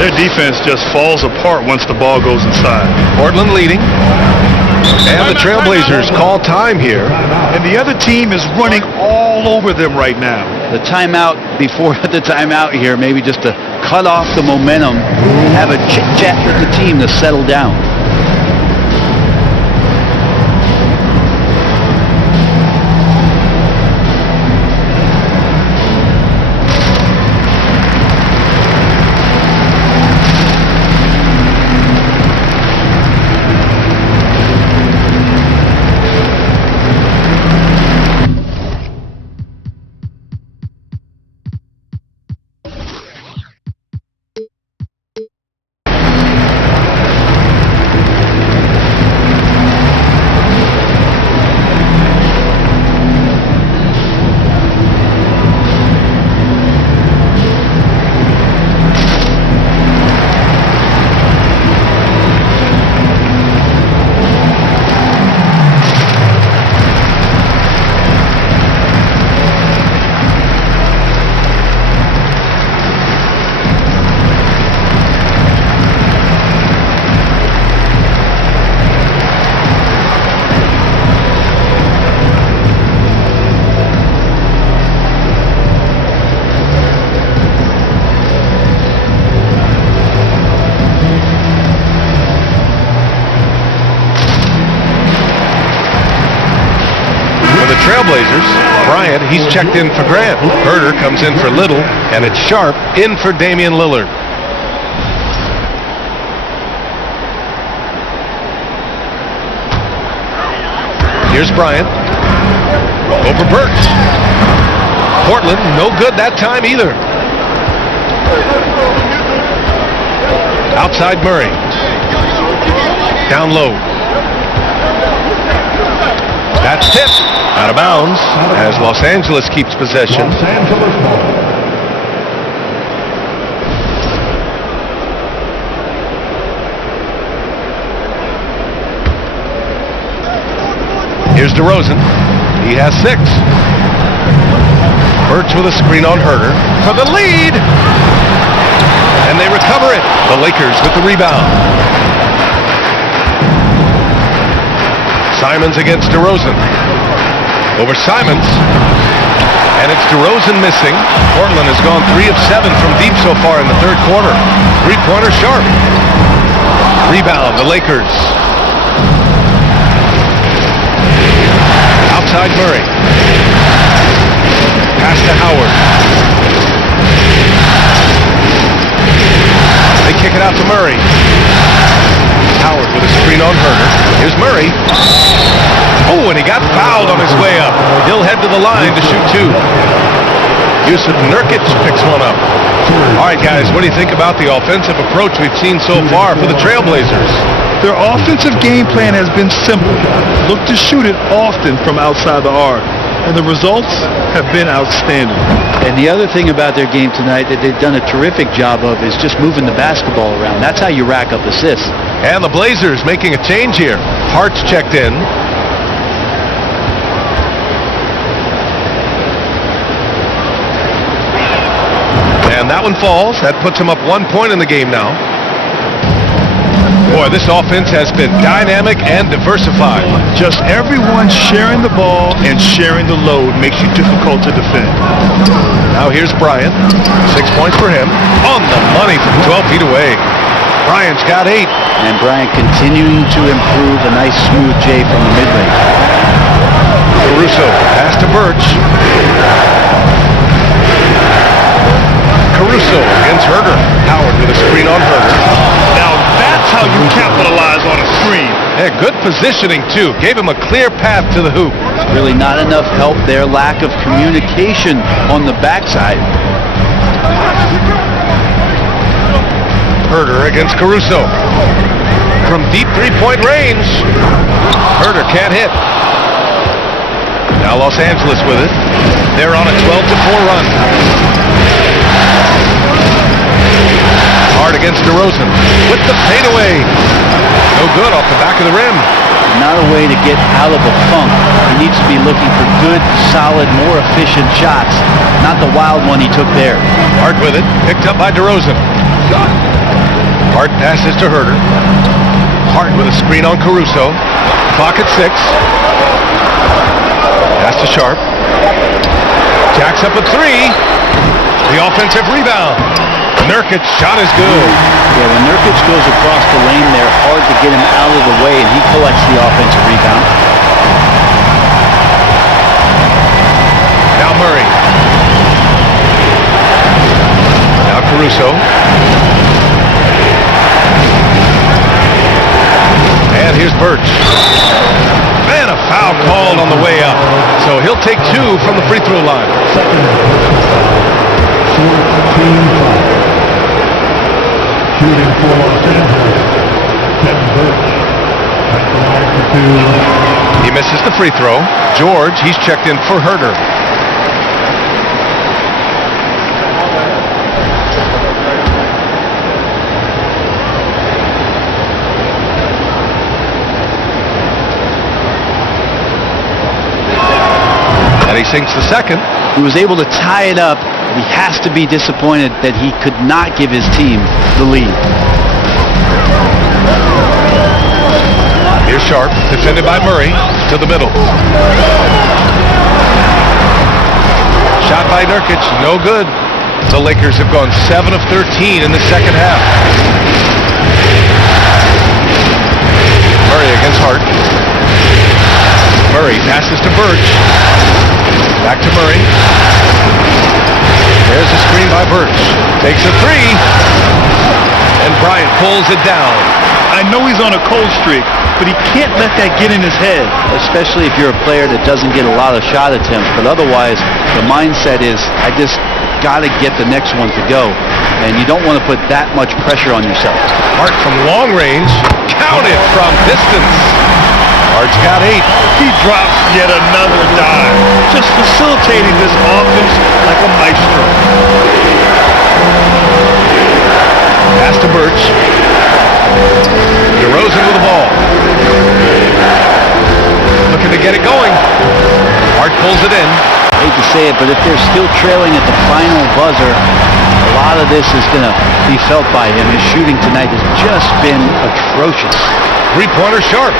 Their defense just falls apart once the ball goes inside. Portland leading. And the Trailblazers call time here. And the other team is running all over them right now. The timeout before the timeout here, maybe just to cut off the momentum, have a chit-chat with the team to settle down. Trailblazers, Bryant, he's checked in for Grant. Herder comes in for Little, and it's Sharp in for Damian Lillard. Here's Bryant. Over Burks. Portland, no good that time either. Outside Murray. Down low. That's tipped. Out of bounds as Los Angeles keeps possession. Los Angeles ball. Here's DeRozan. He has 6. Birch with a screen on Herder for the lead. And they recover it. The Lakers with the rebound. Simons against DeRozan. Over Simons. And it's DeRozan missing. Portland has gone 3 of 7 from deep so far in the third quarter. Three-pointer Sharp. Rebound, the Lakers. Outside Murray. Pass to Howard. They kick it out to Murray. Howard with a screen on Herder. Here's Murray. Oh, and he got fouled on his way up. He'll head to the line to shoot 2. Yusuf Nurkic picks one up. All right, guys, what do you think about the offensive approach we've seen so far for the Trailblazers? Their offensive game plan has been simple. Look to shoot it often from outside the arc. And the results have been outstanding. And the other thing about their game tonight that they've done a terrific job of is just moving the basketball around. That's how you rack up assists. And the Blazers making a change here. Hart's checked in. And that one falls. That puts him up 1 point in the game now. Boy, this offense has been dynamic and diversified. Just everyone sharing the ball and sharing the load makes you difficult to defend. Now here's Bryant. 6 points for him. On the money from 12 feet away. Bryant's got 8. And Bryant continuing to improve a nice smooth J from the mid-range. Caruso, pass to Birch. Caruso against Herder. Howard with a screen on Herder. Now that's how you capitalize on a screen. Yeah, good positioning too. Gave him a clear path to the hoop. Really not enough help there. Lack of communication on the backside. Herder against Caruso. From deep three-point range. Herder can't hit. Now Los Angeles with it. They're on a 12-4 run. Hard against DeRozan with the fadeaway. No good off the back of the rim. Not a way to get out of a funk. He needs to be looking for good, solid, more efficient shots. Not the wild one he took there. Hart with it. Picked up by DeRozan. Hart passes to Herder. Hart with a screen on Caruso. Clock at 6. Pass to Sharp. Jacks up a 3. The offensive rebound. Nurkic shot is good. Yeah, when Nurkic goes across the lane there, hard to get him out of the way, and he collects the offensive rebound. Now Murray. Now Caruso. And here's Birch. Man, a foul called on the way up. So he'll take 2 from the free throw line. Team foul. Shooting for Los Angeles, Kevin Birch. At the line for 2. He misses the free throw. George, he's checked in for Herder. And he sinks the second. He was able to tie it up. He has to be disappointed that he could not give his team the lead. Here's Sharp, defended by Murray, to the middle. Shot by Nurkic, no good. The Lakers have gone 7 of 13 in the second half. Murray against Hart. Murray passes to Birch. Back to Murray. There's a screen by Birch. Takes a three. And Bryant pulls it down. I know he's on a cold streak, but he can't let that get in his head. Especially if you're a player that doesn't get a lot of shot attempts. But otherwise, the mindset is, I just got to get the next one to go. And you don't want to put that much pressure on yourself. Hart from long range. Counted from distance. Hart's got 8. He drops yet another dime, just facilitating this offense like a maestro. Pass to Birch. DeRozan with the ball. Looking to get it going. Hart pulls it in. I hate to say it, but if they're still trailing at the final buzzer, a lot of this is going to be felt by him. His shooting tonight has just been atrocious. Three-pointer Sharp.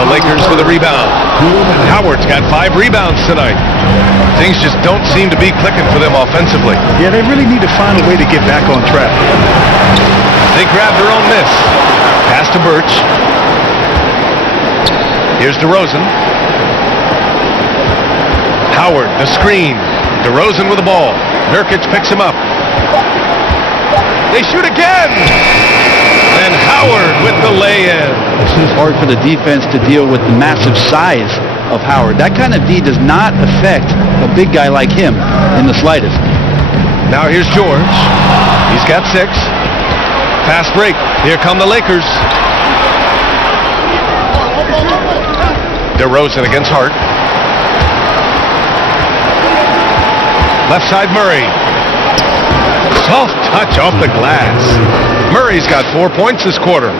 The Lakers with a rebound. Howard's got 5 rebounds tonight. Things just don't seem to be clicking for them offensively. Yeah, they really need to find a way to get back on track. They grab their own miss. Pass to Birch. Here's DeRozan. Howard, the screen. DeRozan with the ball. Nurkic picks him up. They shoot again! And Howard with the lay-in. It's hard for the defense to deal with the massive size of Howard. That kind of D does not affect a big guy like him in the slightest. Now here's George. He's got 6. Fast break. Here come the Lakers. DeRozan against Hart. Left side Murray. Soft touch off the glass. Murray's got 4 points this quarter.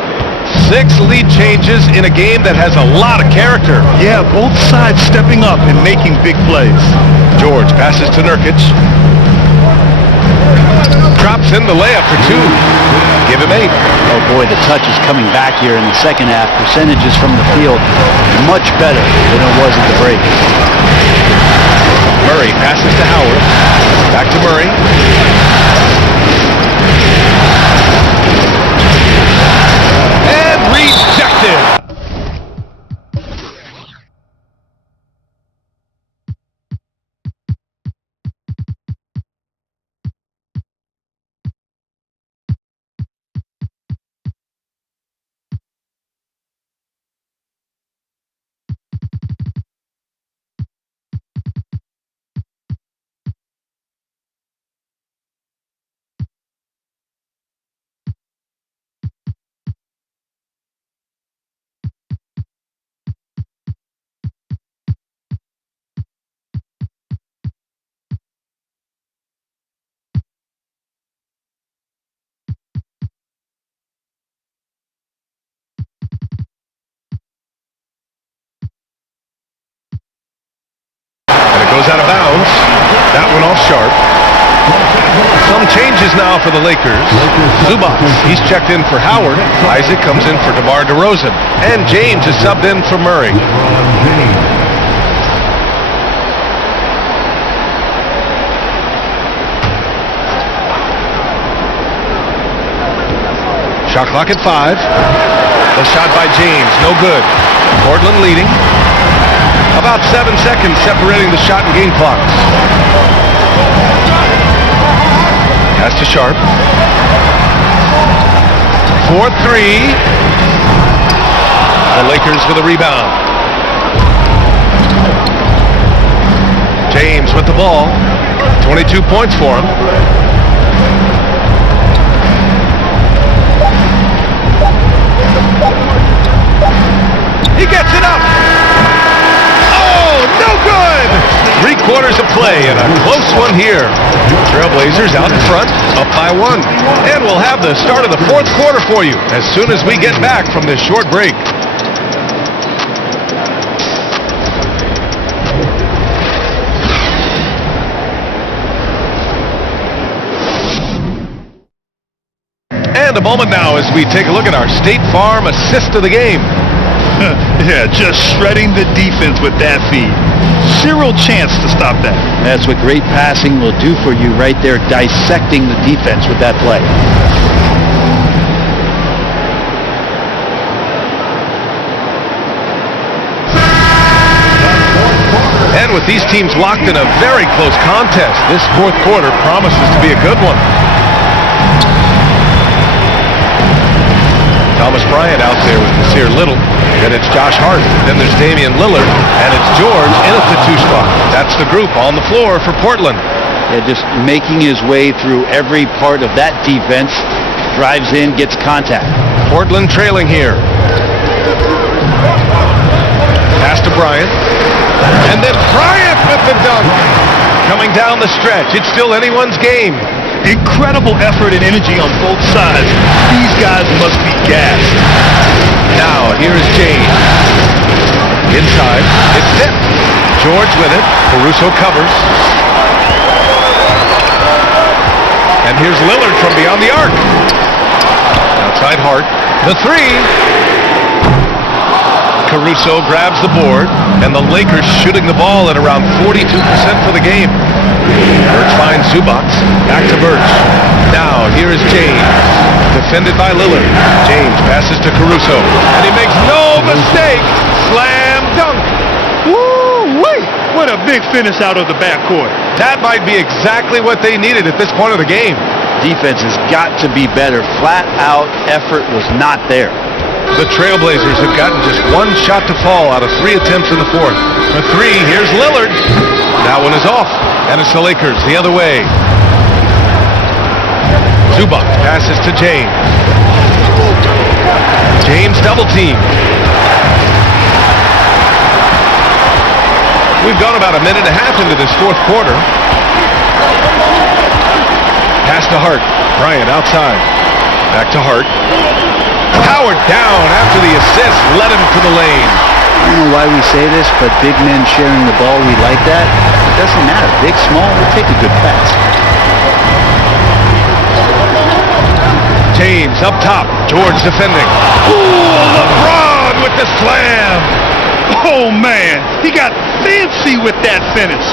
6 lead changes in a game that has a lot of character. Yeah, both sides stepping up and making big plays. George passes to Nurkic. Drops in the layup for 2. Give him 8. Oh boy, the touch is coming back here in the second half. Percentages from the field much better than it was at the break. Murray passes to Howard. Back to Murray. And rejected. Goes out of bounds. That one off Sharp. Some changes now for the Lakers. Zubac, he's checked in for Howard. Isaac comes in for DeMar DeRozan. And James is subbed in for Murray. Shot clock at 5. The shot by James, no good. Portland leading. About 7 seconds separating the shot and game clocks. Pass to Sharp. 4-3. The Lakers with a rebound. James with the ball. 22 points for him. He gets it up. No good! 3/4 of play and a close one here. Trailblazers out in front, up by 1. And we'll have the start of the 4th quarter for you as soon as we get back from this short break. And a moment now as we take a look at our State Farm assist of the game. Yeah, just shredding the defense with that feed. Zero chance to stop that. That's what great passing will do for you right there, dissecting the defense with that play. with these teams locked in a very close contest, this fourth quarter promises to be a good one. Thomas Bryant out there with Nasir Little. Then it's Josh Hart. Then there's Damian Lillard. And it's George in at the 2 spot. That's the group on the floor for Portland. Yeah, just making his way through every part of that defense. Drives in, gets contact. Portland trailing here. Pass to Bryant. And then Bryant with the dunk. Coming down the stretch. It's still anyone's game. Incredible effort and energy on both sides. These guys must be gassed. Now, here is James. Inside. It's tipped. George with it. Caruso covers. And here's Lillard from beyond the arc. Outside Hart. The 3. Caruso grabs the board, and the Lakers shooting the ball at around 42% for the game. Birch finds Zubac. Back to Birch. Now, here is James. Defended by Lillard. James passes to Caruso, and he makes no mistake. Slam dunk. Woo-wee! What a big finish out of the backcourt. That might be exactly what they needed at this point of the game. Defense has got to be better. Flat out effort was not there. The Trailblazers have gotten just 1 shot to fall out of 3 attempts in the fourth. The 3, here's Lillard. That one is off, and it's the Lakers the other way. Zubac passes to James. James double team. We've gone about a minute and a half into this fourth quarter. Pass to Hart. Bryant outside. Back to Hart. Howard down after the assist, led him to the lane. I don't know why we say this, but big men sharing the ball, we like that. It doesn't matter. Big, small, we'll take a good pass. James up top. George defending. Ooh, LeBron with the slam. Oh, man. He got fancy with that finish.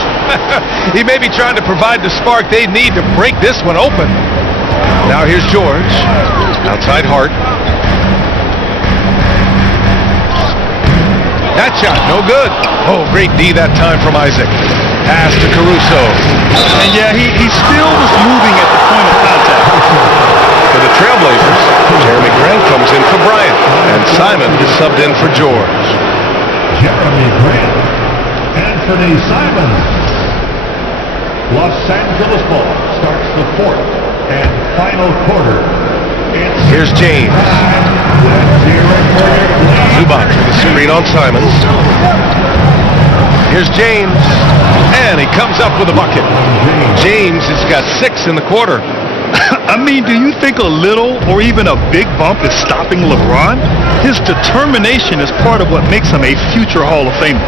He may be trying to provide the spark they need to break this one open. Now here's George. Outside Hart. That shot, no good. Oh, great D that time from Isaac. Pass to Caruso. And yeah, he still was moving at the point of contact. For the Trailblazers, Jeremy Grant comes in for Bryant. And Simon is subbed in for George. Jeremy Grant, Anthony Simons. Los Angeles ball starts the fourth and final quarter. Here's James. Zubac with the screen on Simons. Here's James. And he comes up with a bucket. James has got 6 in the quarter. I mean, do you think a little or even a big bump is stopping LeBron? His determination is part of what makes him a future Hall of Famer.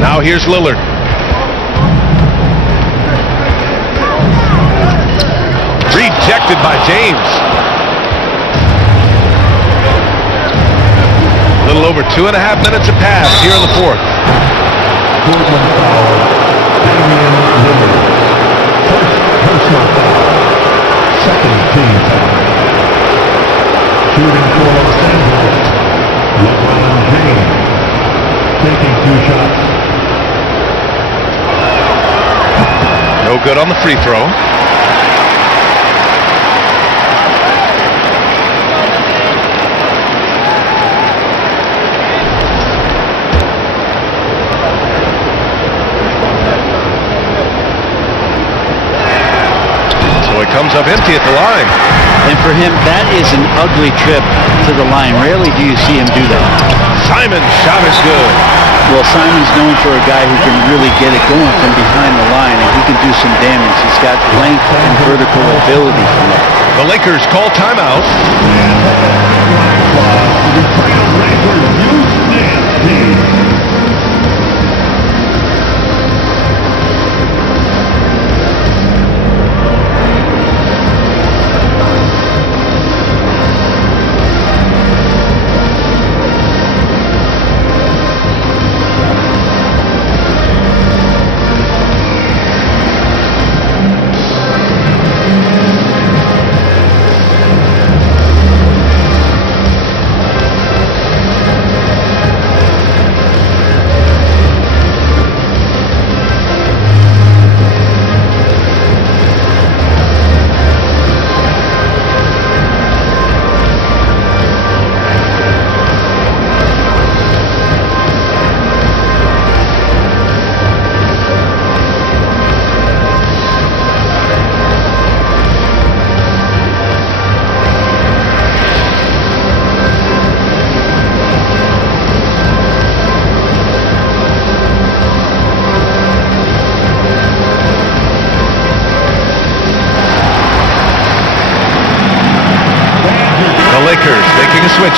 Now here's Lillard. Rejected by James. A little over 2.5 minutes of pass here in the fourth. Portland foul, Damian Lillard. First personal foul. Second team foul. Shooting for Los Angeles, LeBron James. Taking 2 shots. No good on the free throw. Comes up empty at the line. And for him, that is an ugly trip to the line. Rarely do you see him do that. Simon's shot is good. Well, Simon's known for a guy who can really get it going from behind the line, and he can do some damage. He's got length and vertical ability from that. The Lakers call timeout. The Trailblazers use NeXT.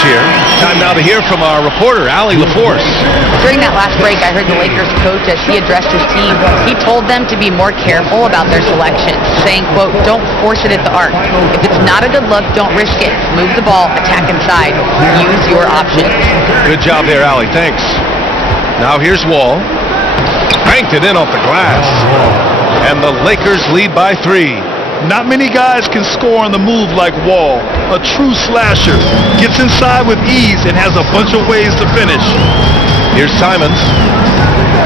here. Time now to hear from our reporter, Allie LaForce. During that last break, I heard the Lakers coach, as he addressed his team, he told them to be more careful about their selections, saying, quote, don't force it at the arc. If it's not a good look, don't risk it. Move the ball, attack inside. Use your options. Good job there, Allie. Thanks. Now here's Wall. Banked it in off the glass. And the Lakers lead by 3. Not many guys can score on the move like Wall. A true slasher. Gets inside with ease and has a bunch of ways to finish. Here's Simons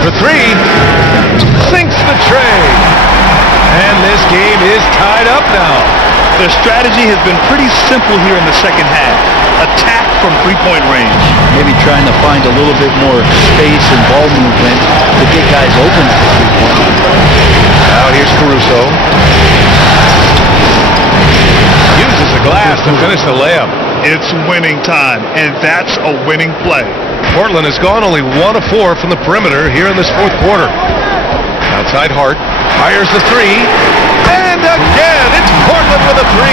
for 3. Sinks the tray. And this game is tied up now. Their strategy has been pretty simple here in the second half. Attack from three-point range. Maybe trying to find a little bit more space and ball movement to get guys open at the three-point. Now here's Caruso. Uses a glass to finish the layup. It's winning time, and that's a winning play. Portland has gone only 1 of 4 from the perimeter here in this fourth quarter. Outside Hart fires the 3, and again it's Portland with a 3.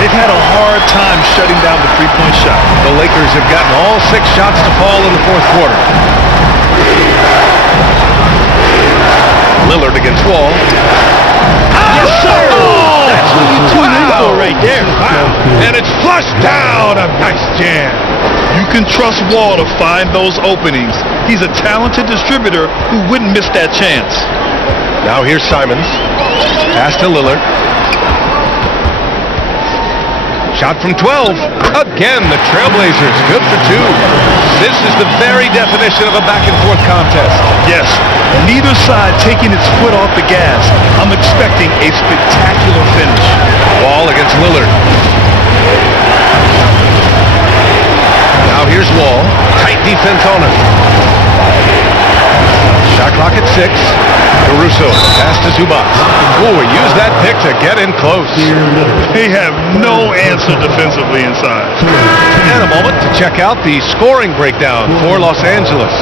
They've had a hard time shutting down the three-point shot. The Lakers have gotten all 6 shots to fall in the fourth quarter. Lillard against Wall. Yes, sir! Oh! That's what you tune in for right there. And it's flushed down. A nice jam. You can trust Wall to find those openings. He's a talented distributor who wouldn't miss that chance. Now here's Simons. Pass to Lillard. Shot from 12. Again, the Trailblazers good for 2. This is the very definition of a back-and-forth contest. Yes, neither side taking its foot off the gas. I'm expecting a spectacular finish. Wall against Lillard. Now here's Wall. Tight defense on him. Shot clock at 6. Caruso, pass to Zubac. Ooh, use that pick to get in close. They have no answer defensively inside. And a moment to check out the scoring breakdown for Los Angeles.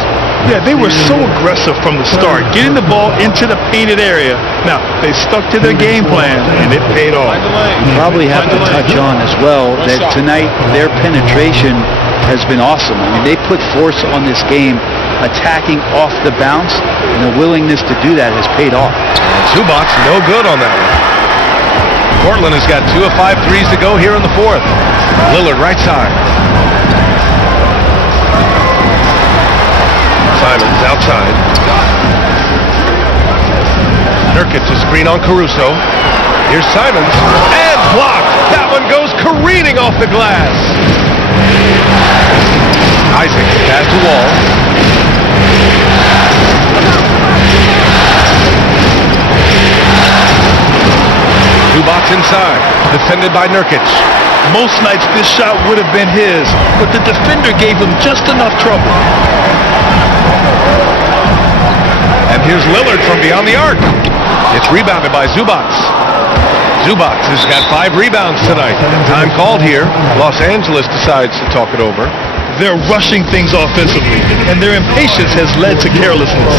Yeah, they were so aggressive from the start, getting the ball into the painted area. Now, they stuck to their game plan, and it paid off. Probably have to touch on as well that tonight their penetration has been awesome. I mean, they put force on this game, attacking off the bounce, and the willingness to do that has paid off. Zubac's no good on that one. Portland has got 2 of 5 threes to go here in the fourth. Lillard right side. Simons outside. Nurkic to screen on Caruso. Here's Simons. And blocked. That one goes careening off the glass. Isaac pass to Wall. Zubac inside. Defended by Nurkic. Most nights this shot would have been his, but the defender gave him just enough trouble. And here's Lillard from beyond the arc. It's rebounded by Zubac. Zubac has got 5 rebounds tonight. Time called here. Los Angeles decides to talk it over. They're rushing things offensively, and their impatience has led to carelessness.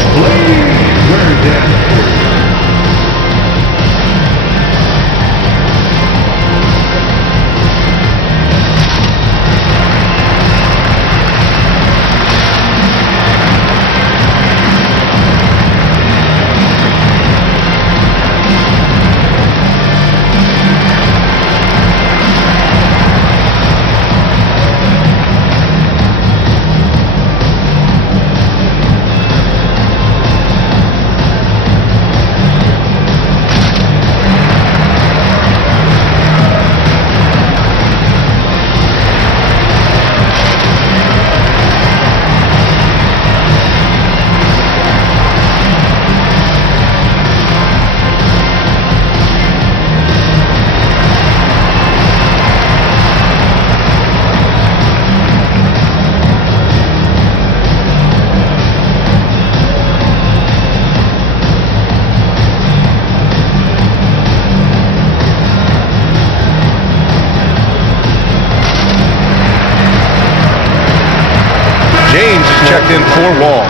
James is checked in for Wall.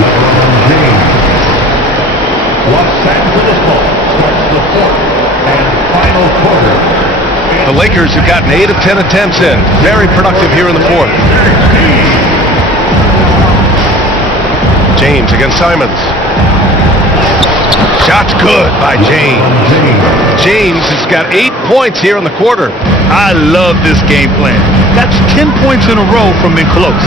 LeBron James. Los Angeles Ball starts the fourth and final quarter in The Lakers have gotten 8 of 10 attempts in. Very productive here in the fourth. James against Simons. Shot's good by James. James has got 8 points here in the quarter. I love this game plan. That's 10 points in a row from being close.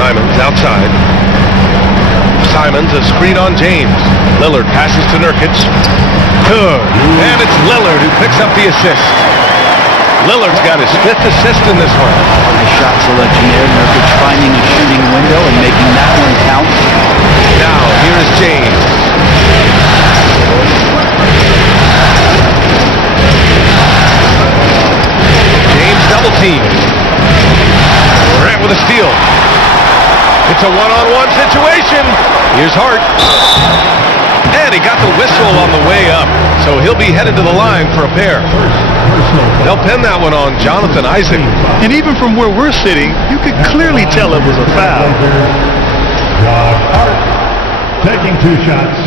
Simons outside. Simons a screen on James. Lillard passes to Nurkic. Good. And it's Lillard who picks up the assist. Lillard's got his 5th assist in this one. The shots are legendary. Nurkic finding a shooting window and making that one count. Now, here is James. James double teams. Grant with a steal. It's a one-on-one situation. Here's Hart. And he got the whistle on the way up, so he'll be headed to the line for a pair. They'll pin that one on Jonathan Isaac. And even from where we're sitting, you could clearly tell it was a foul. Hart taking 2 shots.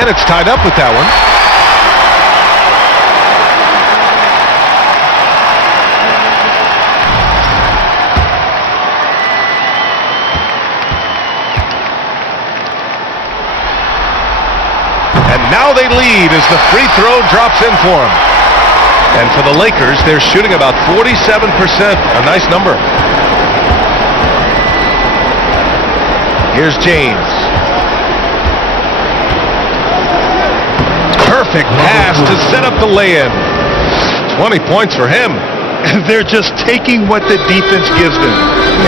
And it's tied up with that one. Now they lead as the free throw drops in for them. And for the Lakers, they're shooting about 47%, a nice number. Here's James. Perfect pass to set up the lay-in. 20 points for him. They're just taking what the defense gives them.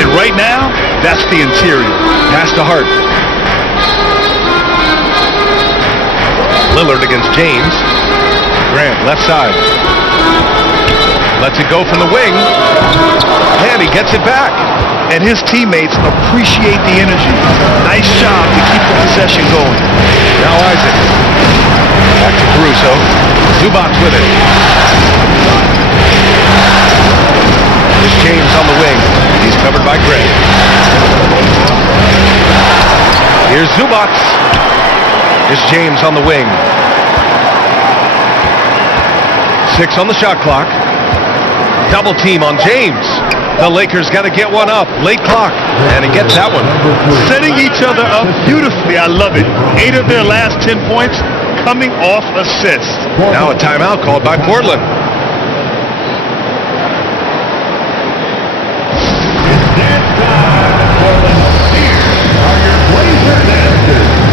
And right now, that's the interior. Pass to Hart. Lillard against James. Grant, left side. Lets it go from the wing. And he gets it back. And his teammates appreciate the energy. Nice job to keep the possession going. Now Isaac. Back to Caruso. Zubac with it. Here's James on the wing. He's covered by Gray. Here's Zubac. Here's James on the wing. 6 on the shot clock. Double team on James. The Lakers got to get one up. Late clock. And he gets that one. Setting each other up beautifully. I love it. 8 of their last 10 points coming off assists. Now a timeout called by Portland. It's dance time, Portland. Here are your Blazer dancers.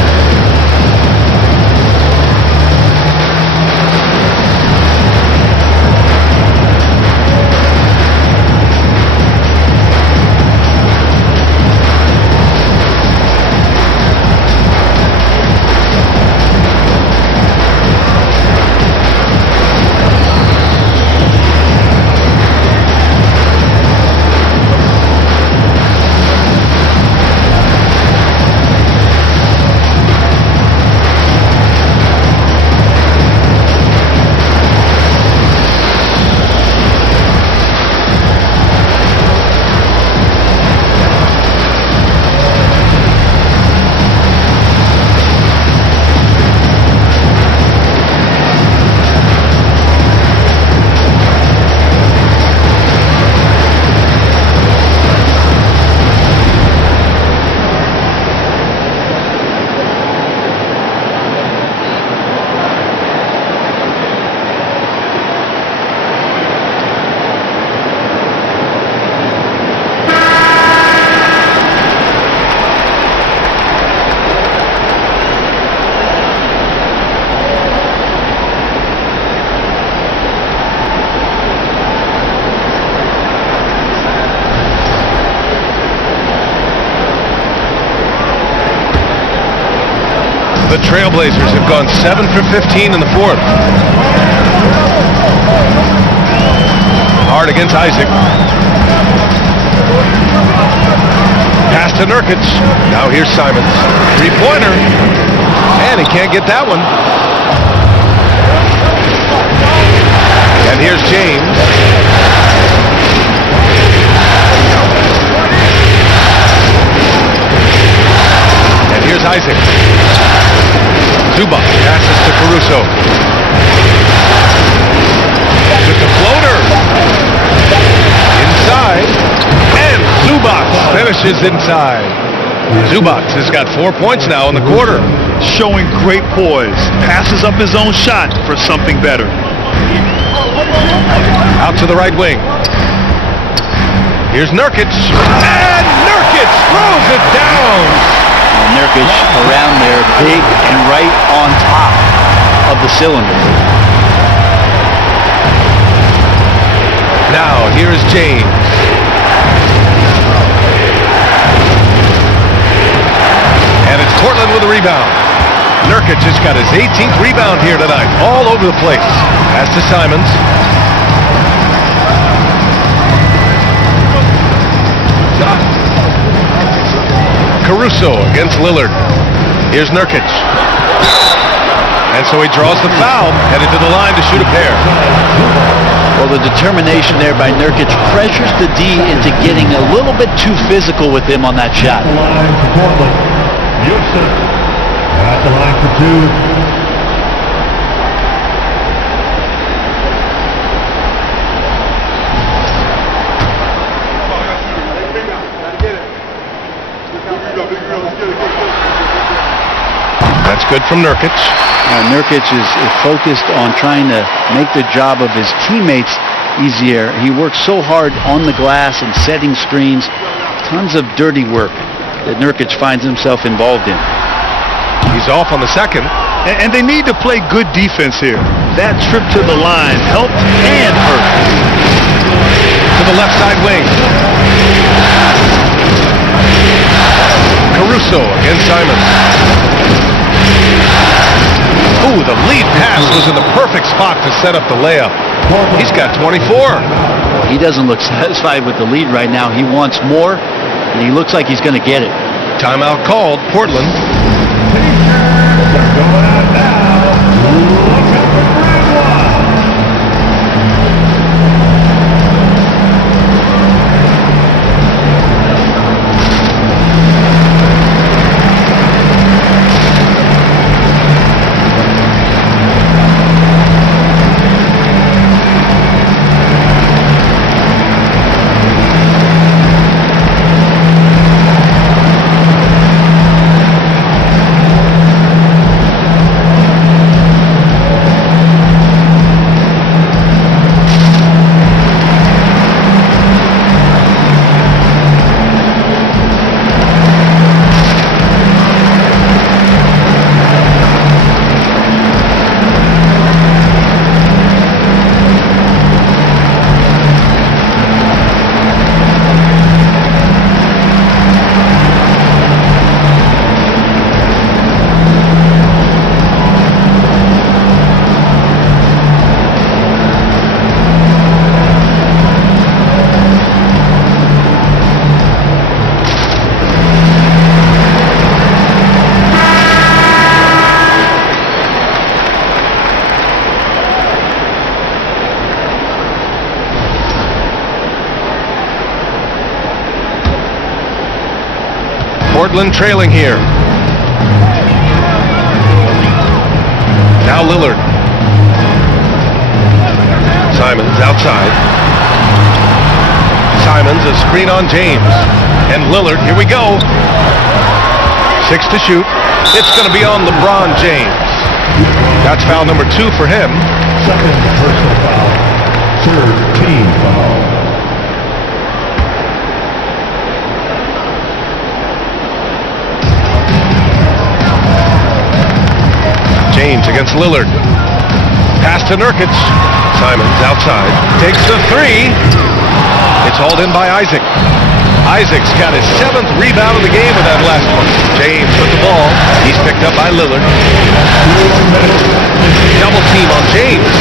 The Trailblazers have gone 7 for 15 in the fourth. Hard against Isaac. Pass to Nurkic. Now here's Simons. Three-pointer. And he can't get that one. And here's James. And here's Dishes inside. Zubac has got 4 points now in the quarter. Showing great poise. Passes up his own shot for something better. Out to the right wing. Here's Nurkic. And Nurkic throws it down. Nurkic around there, big and right on top of the cylinder. Now, here's James. And it's Portland with a rebound. Nurkic has got his 18th rebound here tonight, all over the place. Pass to Simons. Caruso against Lillard. Here's Nurkic. And so he draws the foul, headed to the line to shoot a pair. Well, the determination there by Nurkic pressures the D into getting a little bit too physical with him on that shot. Line for Portland. Houston at the line for two. That's good from Nurkic. Nurkic is focused on trying to make the job of his teammates easier. He works so hard on the glass and setting screens. Tons of dirty work that Nurkic finds himself involved in. He's off on the second. And they need to play good defense here. That trip to the line helped and hurt. To the left side wing. Caruso against Simons. Ooh, the lead pass was in the perfect spot to set up the layup. He's got 24. He doesn't look satisfied with the lead right now. He wants more, and he looks like he's going to get it. Timeout called, Portland. Going out now. Look out for round one. Portland trailing here. Now Lillard. Simons outside. Simons, a screen on James. And Lillard, here we go. 6 to shoot. It's going to be on LeBron James. That's foul number 2 for him. Second personal foul. Third team foul. James against Lillard. Pass to Nurkic. Simons outside. Takes the 3. It's hauled in by Isaac. Isaac's got his 7th rebound of the game with that last one. James with the ball. He's picked up by Lillard. Double team on James.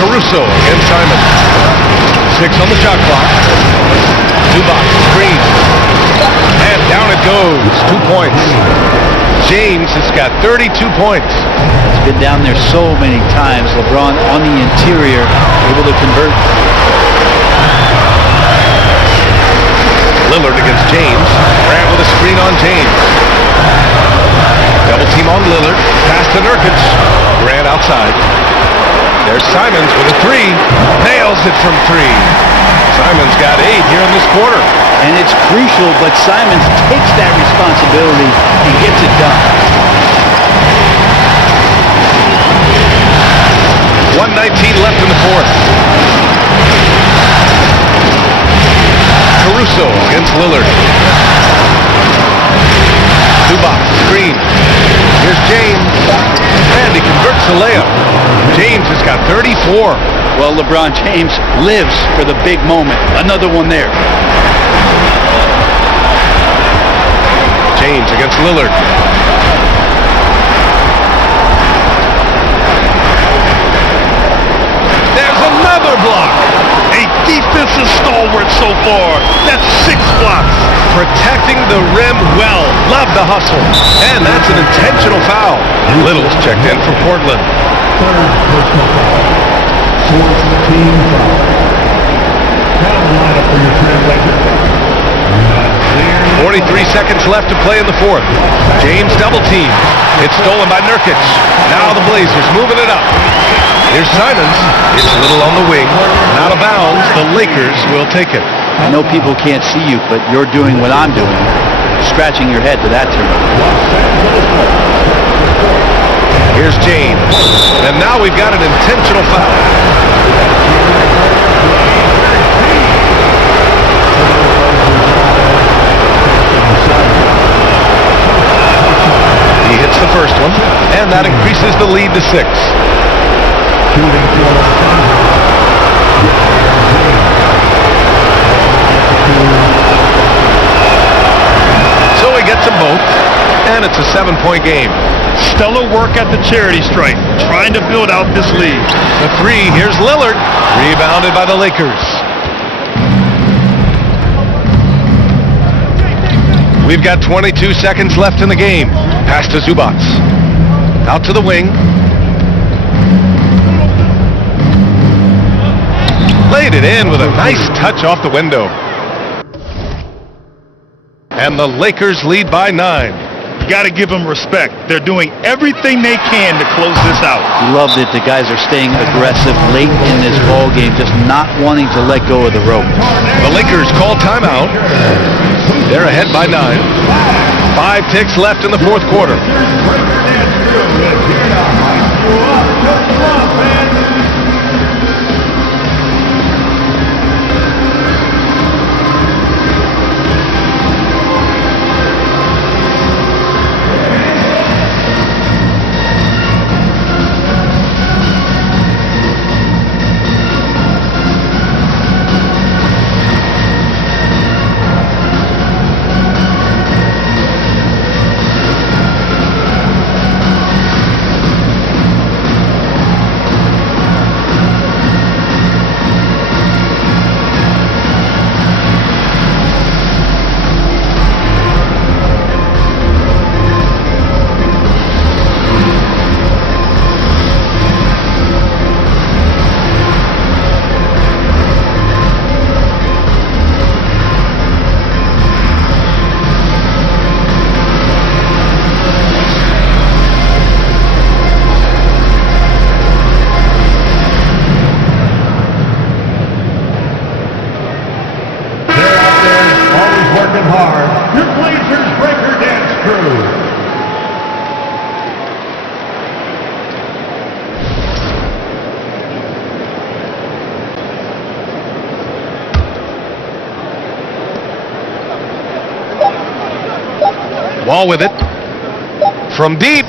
Caruso against Simons. 6 on the shot clock. Zubac screen. And down it goes. 2 points. James has got 32 points. He's been down there so many times. LeBron on the interior, able to convert. Lillard against James. Grant with a screen on James. Double team on Lillard. Pass to Nurkic. Grant outside. There's Simons with a 3. Nails it from 3. Simon's got 8 here in this quarter. And it's crucial, but Simons takes that responsibility and gets it done. 1:19 left in the fourth. Caruso against Lillard. Zubac, screen. Here's James. And he converts the layup. James has got 34. Well, LeBron James lives for the big moment. Another one there. James against Lillard. There's another block. A defensive stalwart so far. That's 6 blocks. Protecting the rim well. Love the hustle. And that's an intentional foul. Little's checked in for Portland. Third personal foul. Fourth team foul. Now the lineup for your Trailblazer. 43 seconds left to play in the fourth. James double team. It's stolen by Nurkic. Now the Blazers moving it up. Here's Simons. It's Little on the wing. And out of bounds. The Lakers will take it. I know people can't see you, but you're doing what I'm doing. Scratching your head to that turn. Here's James. And now we've got an intentional foul. He hits the first one, and that increases the lead to 6. So he gets them both, and it's a 7-point game. Stellar work at the charity stripe, trying to build out this lead. The 3, here's Lillard, rebounded by the Lakers. We've got 22 seconds left in the game. Pass to Zubac. Out to the wing. Laid it in with a nice touch off the window. And the Lakers lead by 9. You got to give them respect. They're doing everything they can to close this out. Loved it. The guys are staying aggressive late in this ball game, just not wanting to let go of the rope. The Lakers call timeout. They're ahead by 9. 5 ticks left in the fourth quarter. Wall with it. From deep.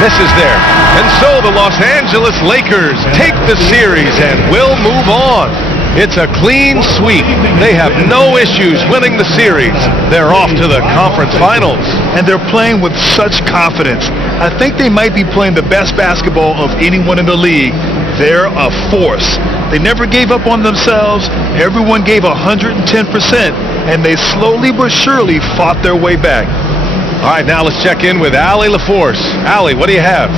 Misses there. And so the Los Angeles Lakers take the series and will move on. It's a clean sweep. They have no issues winning the series. They're off to the conference finals. And they're playing with such confidence. I think they might be playing the best basketball of anyone in the league. They're a force. They never gave up on themselves. Everyone gave 110%. And they slowly but surely fought their way back. All right, now let's check in with Allie LaForce. Allie, what do you have?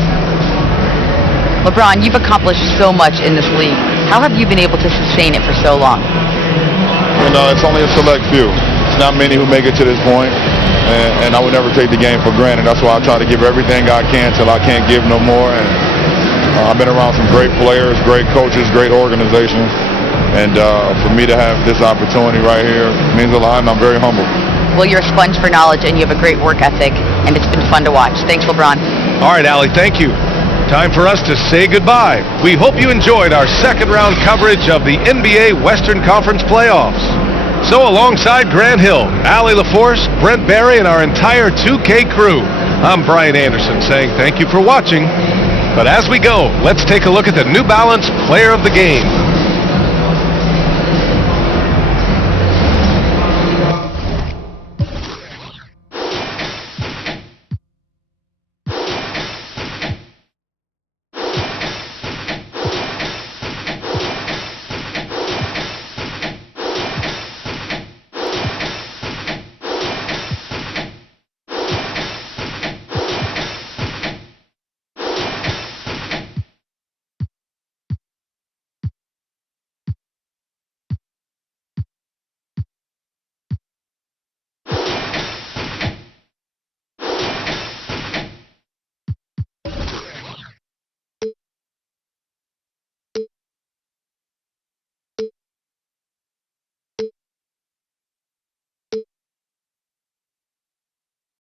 LeBron, you've accomplished so much in this league. How have you been able to sustain it for so long? You know, it's only a select few. It's not many who make it to this point, and I would never take the game for granted. That's why I try to give everything I can till I can't give no more. And I've been around some great players, great coaches, great organizations. And for me to have this opportunity right here means a lot, and I'm very humbled. Well, you're a sponge for knowledge, and you have a great work ethic, and it's been fun to watch. Thanks, LeBron. All right, Allie, thank you. Time for us to say goodbye. We hope you enjoyed our second round coverage of the NBA Western Conference playoffs. So alongside Grant Hill, Allie LaForce, Brent Barry, and our entire 2K crew, I'm Brian Anderson saying thank you for watching. But as we go, let's take a look at the New Balance Player of the Game.